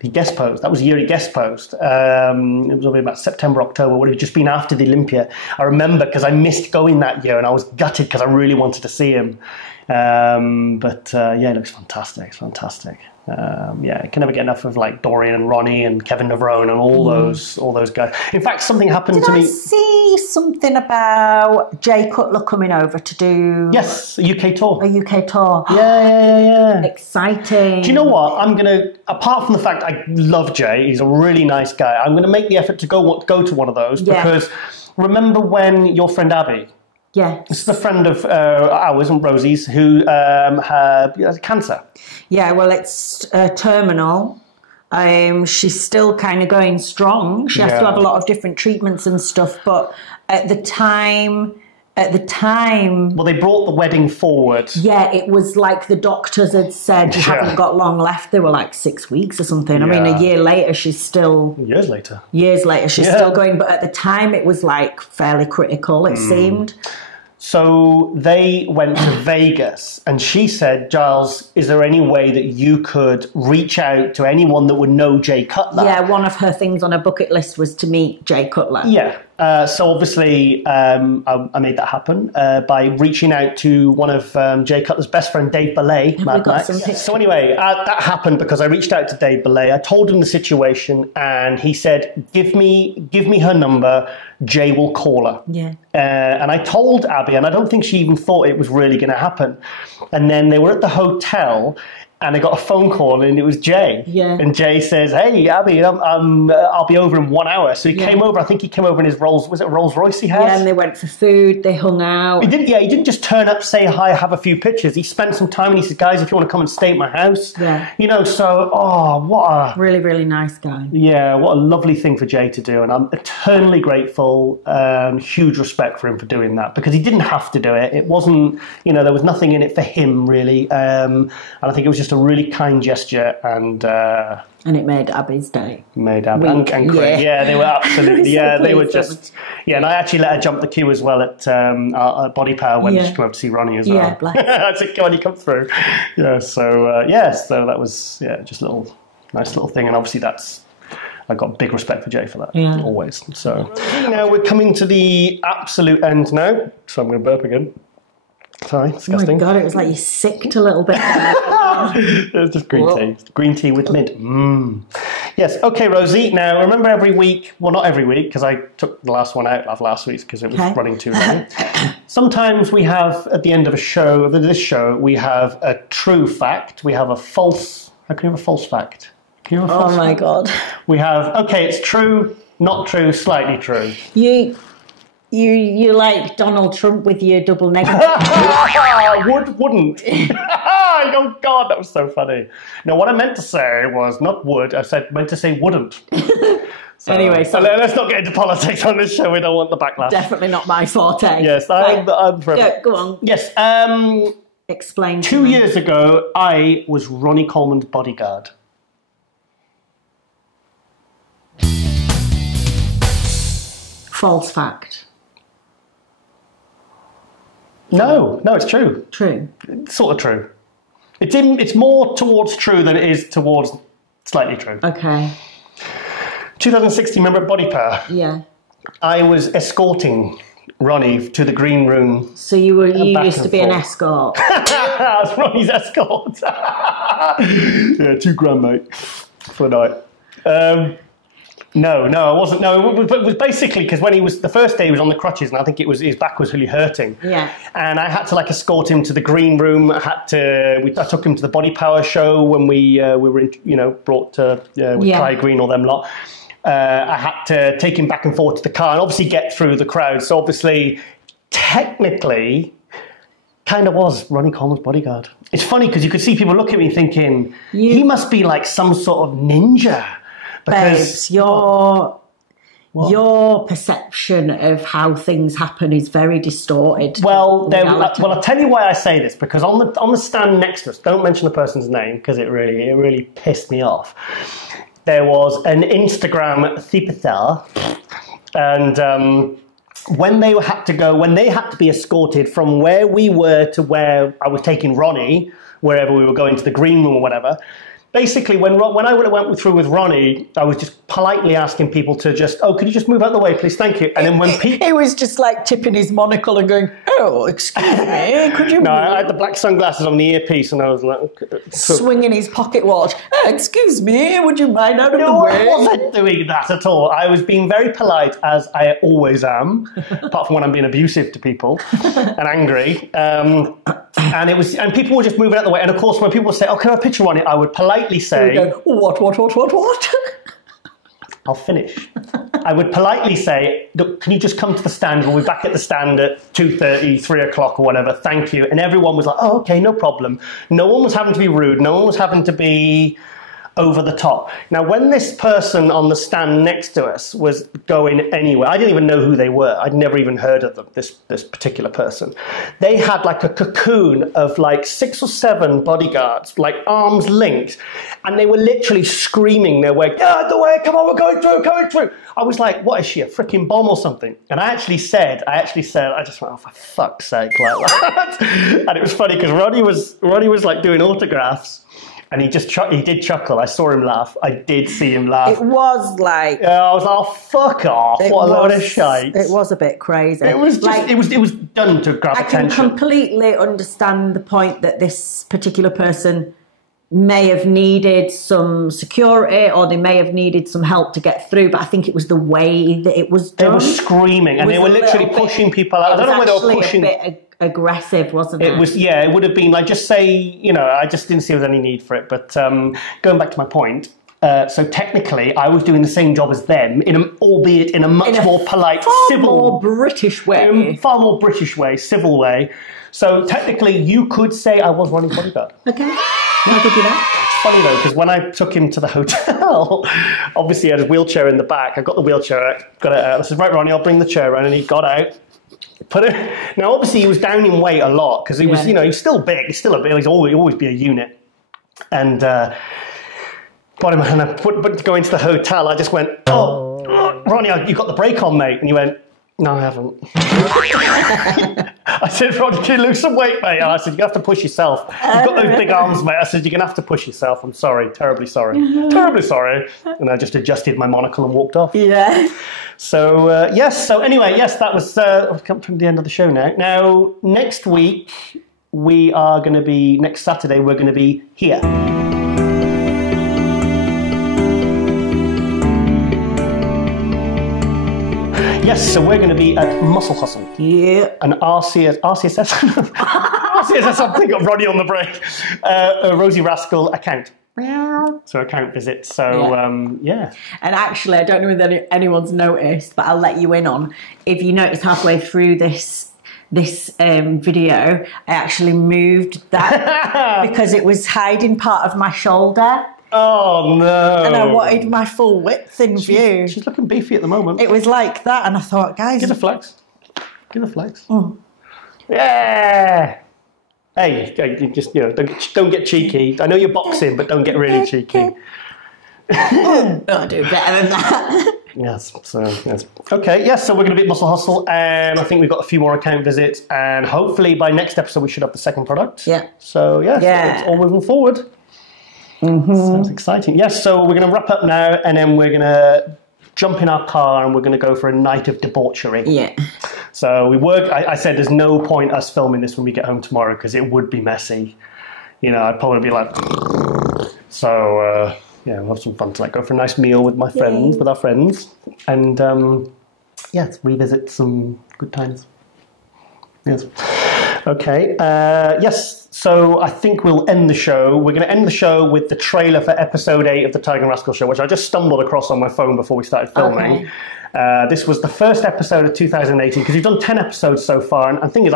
The guest post, that was a year he guest post. It was only about September, October, would have just been after the Olympia. I remember because I missed going that year and I was gutted because I really wanted to see him. Yeah, it looks fantastic. It's fantastic. Yeah, I can never get enough of like Dorian and Ronnie and Kevin Navarone and all those guys. In fact, something happened to me. Did I see something about Jay Cutler coming over to do? Yes, a UK tour. A UK tour. Yeah. Exciting. Do you know what? I'm gonna. Apart from the fact I love Jay, he's a really nice guy. I'm gonna make the effort to go to one of those because remember when your friend Abby. Yeah. This is a friend of ours and Rosie's who had cancer. Yeah, well, it's terminal. She's still kind of going strong. She has to have a lot of different treatments and stuff. But at the time... Well, they brought the wedding forward. Yeah, it was like the doctors had said, you haven't got long left. They were like 6 weeks or something. I mean, a year later, she's still... Years later, she's still going. But at the time, it was like fairly critical, it seemed. So they went to Vegas and she said, Giles, is there any way that you could reach out to anyone that would know Jay Cutler? Yeah, one of her things on her bucket list was to meet Jay Cutler. Yeah. So obviously, I made that happen by reaching out to one of Jay Cutler's best friend, Dave Belay. Mad Max. So anyway, that happened because I reached out to Dave Belay. I told him the situation, and he said, "Give me her number. Jay will call her." Yeah. And I told Abby, and I don't think she even thought it was really going to happen. And then they were at the hotel. And I got a phone call, and it was Jay. Yeah. And Jay says, "Hey, Abby, I'll be over in 1 hour." So he came over. I think he came over in his Rolls Royce he has? Yeah, and they went for food. They hung out. He didn't just turn up, say hi, have a few pictures. He spent some time, and he said, "Guys, if you want to come and stay at my house." Yeah. You know, so, what a... Really, really nice guy. Yeah, what a lovely thing for Jay to do. And I'm eternally grateful. Huge respect for him for doing that, because he didn't have to do it. It wasn't, there was nothing in it for him, really. And I think it was just a really kind gesture, and it made Abby's day. Made Abby and Craig. Yeah, they were absolutely. Yeah, they were just. Yeah, and I actually let her jump the queue as well at Body Power when she came up to see Ronnie as well. Yeah, bless. I said, "Go on, you come through." Yeah, so so that was just a nice little thing, and obviously I've got big respect for Jay for that, always. So now we're coming to the absolute end now, so I'm going to burp again. Sorry, disgusting. Oh my God, it was like you sicked a little bit. It was just green tea. Green tea with mint. Yes, okay, Rosie. Now, remember every week, well, not every week, because I took the last one out of last week's because it was running too long. Sometimes we have, at the end of this show, we have a true fact. We have a false... How can you have a false fact? Can you have a false fact? God. We have, okay, it's true, not true, slightly true. You like Donald Trump with your double negative. Wouldn't. Oh God, that was so funny. No, what I meant to say was not would. Meant to say wouldn't. So, anyway, so let's not get into politics on this show. We don't want the backlash. Definitely not my forte. Yes, I'm forever. Yeah, go on. Yes. Explain. 2 years ago, I was Ronnie Coleman's bodyguard. False fact. No, it's true. True. It's sort of true. It's more towards true than it is towards slightly true. Okay. 2016, remember at Body Power? Yeah. I was escorting Ronnie to the green room. So you used to be an escort? I was Ronnie's escort. Yeah, $2,000, mate, for the night. No, I wasn't. No, it was basically because when the first day he was on the crutches, and I think his back was really hurting. Yeah. And I had to escort him to the green room. I took him to the Body Power show when we were brought with Kai Green, all them lot. I had to take him back and forth to the car and obviously get through the crowd. So obviously, technically, kind of was Ronnie Coleman's bodyguard. It's funny because you could see people look at me thinking he must be like some sort of ninja. Babes, your perception of how things happen is very distorted. Well, I'll tell you why I say this, because on the stand next to us, don't mention the person's name because it really pissed me off. There was an Instagram superstar, and when they had to be escorted from where we were to where I was taking Ronnie, wherever we were going to the green room or whatever. Basically, when I went through with Ronnie, I was just politely asking people to could you just move out of the way, please? Thank you. And then when people... He was just like tipping his monocle and going, "Oh, excuse me, could you..." No, I had the black sunglasses on the earpiece and I was like... Swinging his pocket watch. "Excuse me, would you mind out of the way?" I wasn't doing that at all. I was being very polite, as I always am, apart from when I'm being abusive to people and angry. And people were just moving out of the way. And of course, when people would say, "Oh, can I have a picture on it?" I would politely say... Go, what? I'll finish. I would politely say, "Look, can you just come to the stand? We'll be back at the stand at 2:30, 3 o'clock or whatever. Thank you." And everyone was like, "Oh, okay, no problem." No one was having to be rude. No one was having to be over the top. Now, when this person on the stand next to us was going anywhere, I didn't even know who they were. I'd never even heard of them, this particular person. They had like a cocoon of like 6 or 7 bodyguards, like arms linked, and they were literally screaming their way, "Get out of the way, come on, we're going through. I was like, what is she, a freaking bomb or something? And I just went, "Oh, for fuck's sake," like that. And it was funny because Ronnie was like doing autographs. And he did chuckle. I saw him laugh. I did see him laugh. It was like... I was like, oh, fuck off. What a load of shite. It was a bit crazy. It was just, like, it was done to grab attention. I can completely understand the point that this particular person may have needed some security or they may have needed some help to get through, but I think it was the way that it was done. They were screaming and they were literally pushing people out. I don't know whether they were pushing... a bit aggressive, wasn't it? It was, yeah, it would have been like, just say, you know, I just didn't see there was any need for it. But going back to my point, so technically I was doing the same job as them, albeit in a much more polite, civil... more British way. Far more British way, civil way. So technically you could say I was Ronnie's bodyguard. Okay. I could do that. It's funny though, because when I took him to the hotel, obviously he had his wheelchair in the back. I got the wheelchair out, got it out. I said, right, Ronnie, I'll bring the chair around. And he got out. Now, obviously, he was down in weight a lot because he was, you know, he's still big. He's still a big. He's always be a unit. And got him, and I to go into the hotel. I just went, oh, Ronnie, you got the brake on, mate? And he went, no, I haven't. I said, Ronnie, can you lose some weight, mate? And I said, you have to push yourself. You've got those big arms, mate. I said, you're gonna have to push yourself. I'm sorry, terribly sorry, terribly sorry. And I just adjusted my monocle and walked off. Yeah. So yes. So anyway, yes, that was. I've come to the end of the show now. Now next week we are going to be. Next Saturday we're going to be here. Yes, so we're going to be at Muscle Hustle. Yeah. An RCSS. RCSS, I'm thinking of Ronnie on the break. A Rosie Rascal account. So account visit. So, yeah. And actually, I don't know whether anyone's noticed, but I'll let you in on. If you notice halfway through this video, I actually moved that because it was hiding part of my shoulder. Oh, no. And I wanted my full width in view. She's looking beefy at the moment. It was like that, and I thought, guys... Give the flex. Give the flex. Oh. Yeah! Hey, just, you know, don't get cheeky. I know you're boxing, but don't get really cheeky. I'll do better than that. Yes, so, yes. Okay, yes, so we're going to be at Muscle Hustle, and I think we've got a few more account visits, and hopefully by next episode we should have the second product. Yeah. So, yes, it's all moving forward. Sounds exciting. Yes, so we're going to wrap up now, and then we're going to jump in our car and we're going to go for a night of debauchery. Yeah. So I said there's no point us filming this when we get home tomorrow because it would be messy. You know, I'd probably be like... So, yeah, we'll have some fun tonight. Go for a nice meal with my friends, with our friends. And, yes, revisit some good times. Yes. Okay. Yes. So I think we'll end the show. We're going to end the show with the trailer for episode 8 of the Tiger and Rascal show, which I just stumbled across on my phone before we started filming. Okay. This was the first episode of 2018 because we've done 10 episodes so far. And the thing is,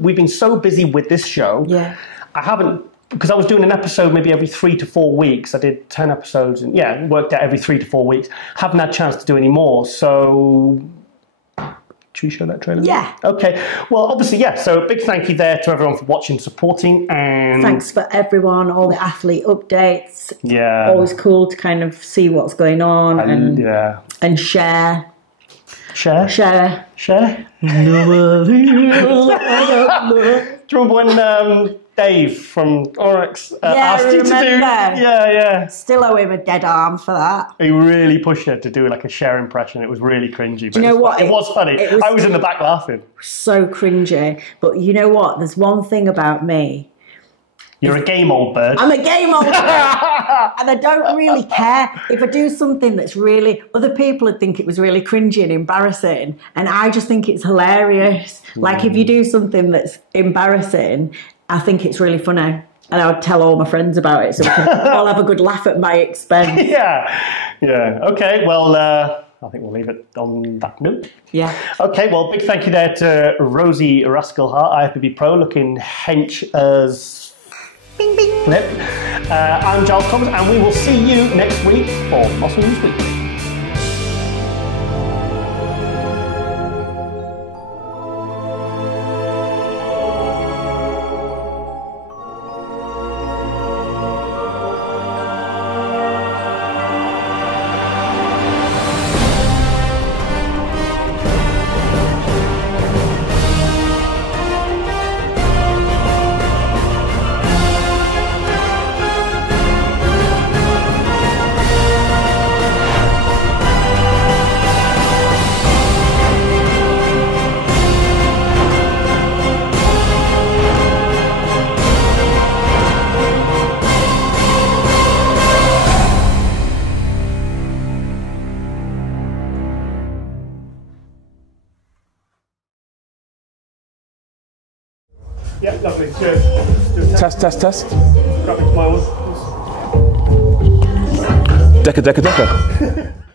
we've been so busy with this show. Yeah. I haven't, because I was doing an episode maybe every 3 to 4 weeks. I did 10 episodes and worked out every 3 to 4 weeks. Haven't had a chance to do any more. So... Should we show that trailer? Yeah. Okay. Well, obviously, yeah. So big thank you there to everyone for watching, supporting, and... Thanks for everyone, all the athlete updates. Yeah. Always cool to kind of see what's going on and share. Share? Share. Share? Do you remember when Dave from Oryx asked you to do... Yeah. Still owe him a dead arm for that. He really pushed her to do like a share impression. It was really cringy. But do you know what? It was funny. I was in the back laughing. So cringy. But you know what? There's one thing about me. You're a game old bird. I'm a game old bird. And I don't really care. If I do something that's really... Other people would think it was really cringy and embarrassing. And I just think it's hilarious. Like if you do something that's embarrassing... I think it's really funny. And I would tell all my friends about it so we can all have a good laugh at my expense. Yeah. Okay, well, I think we'll leave it on that note. Yeah. Okay, well, big thank you there to Rosie Rascalhart, IFBB Pro, looking hench as... Bing, bing. Flip. I'm Giles Thomas, and we will see you next week for Muscle News Week. Yeah, lovely. Cheers. Test. Grab it to my one. Decker.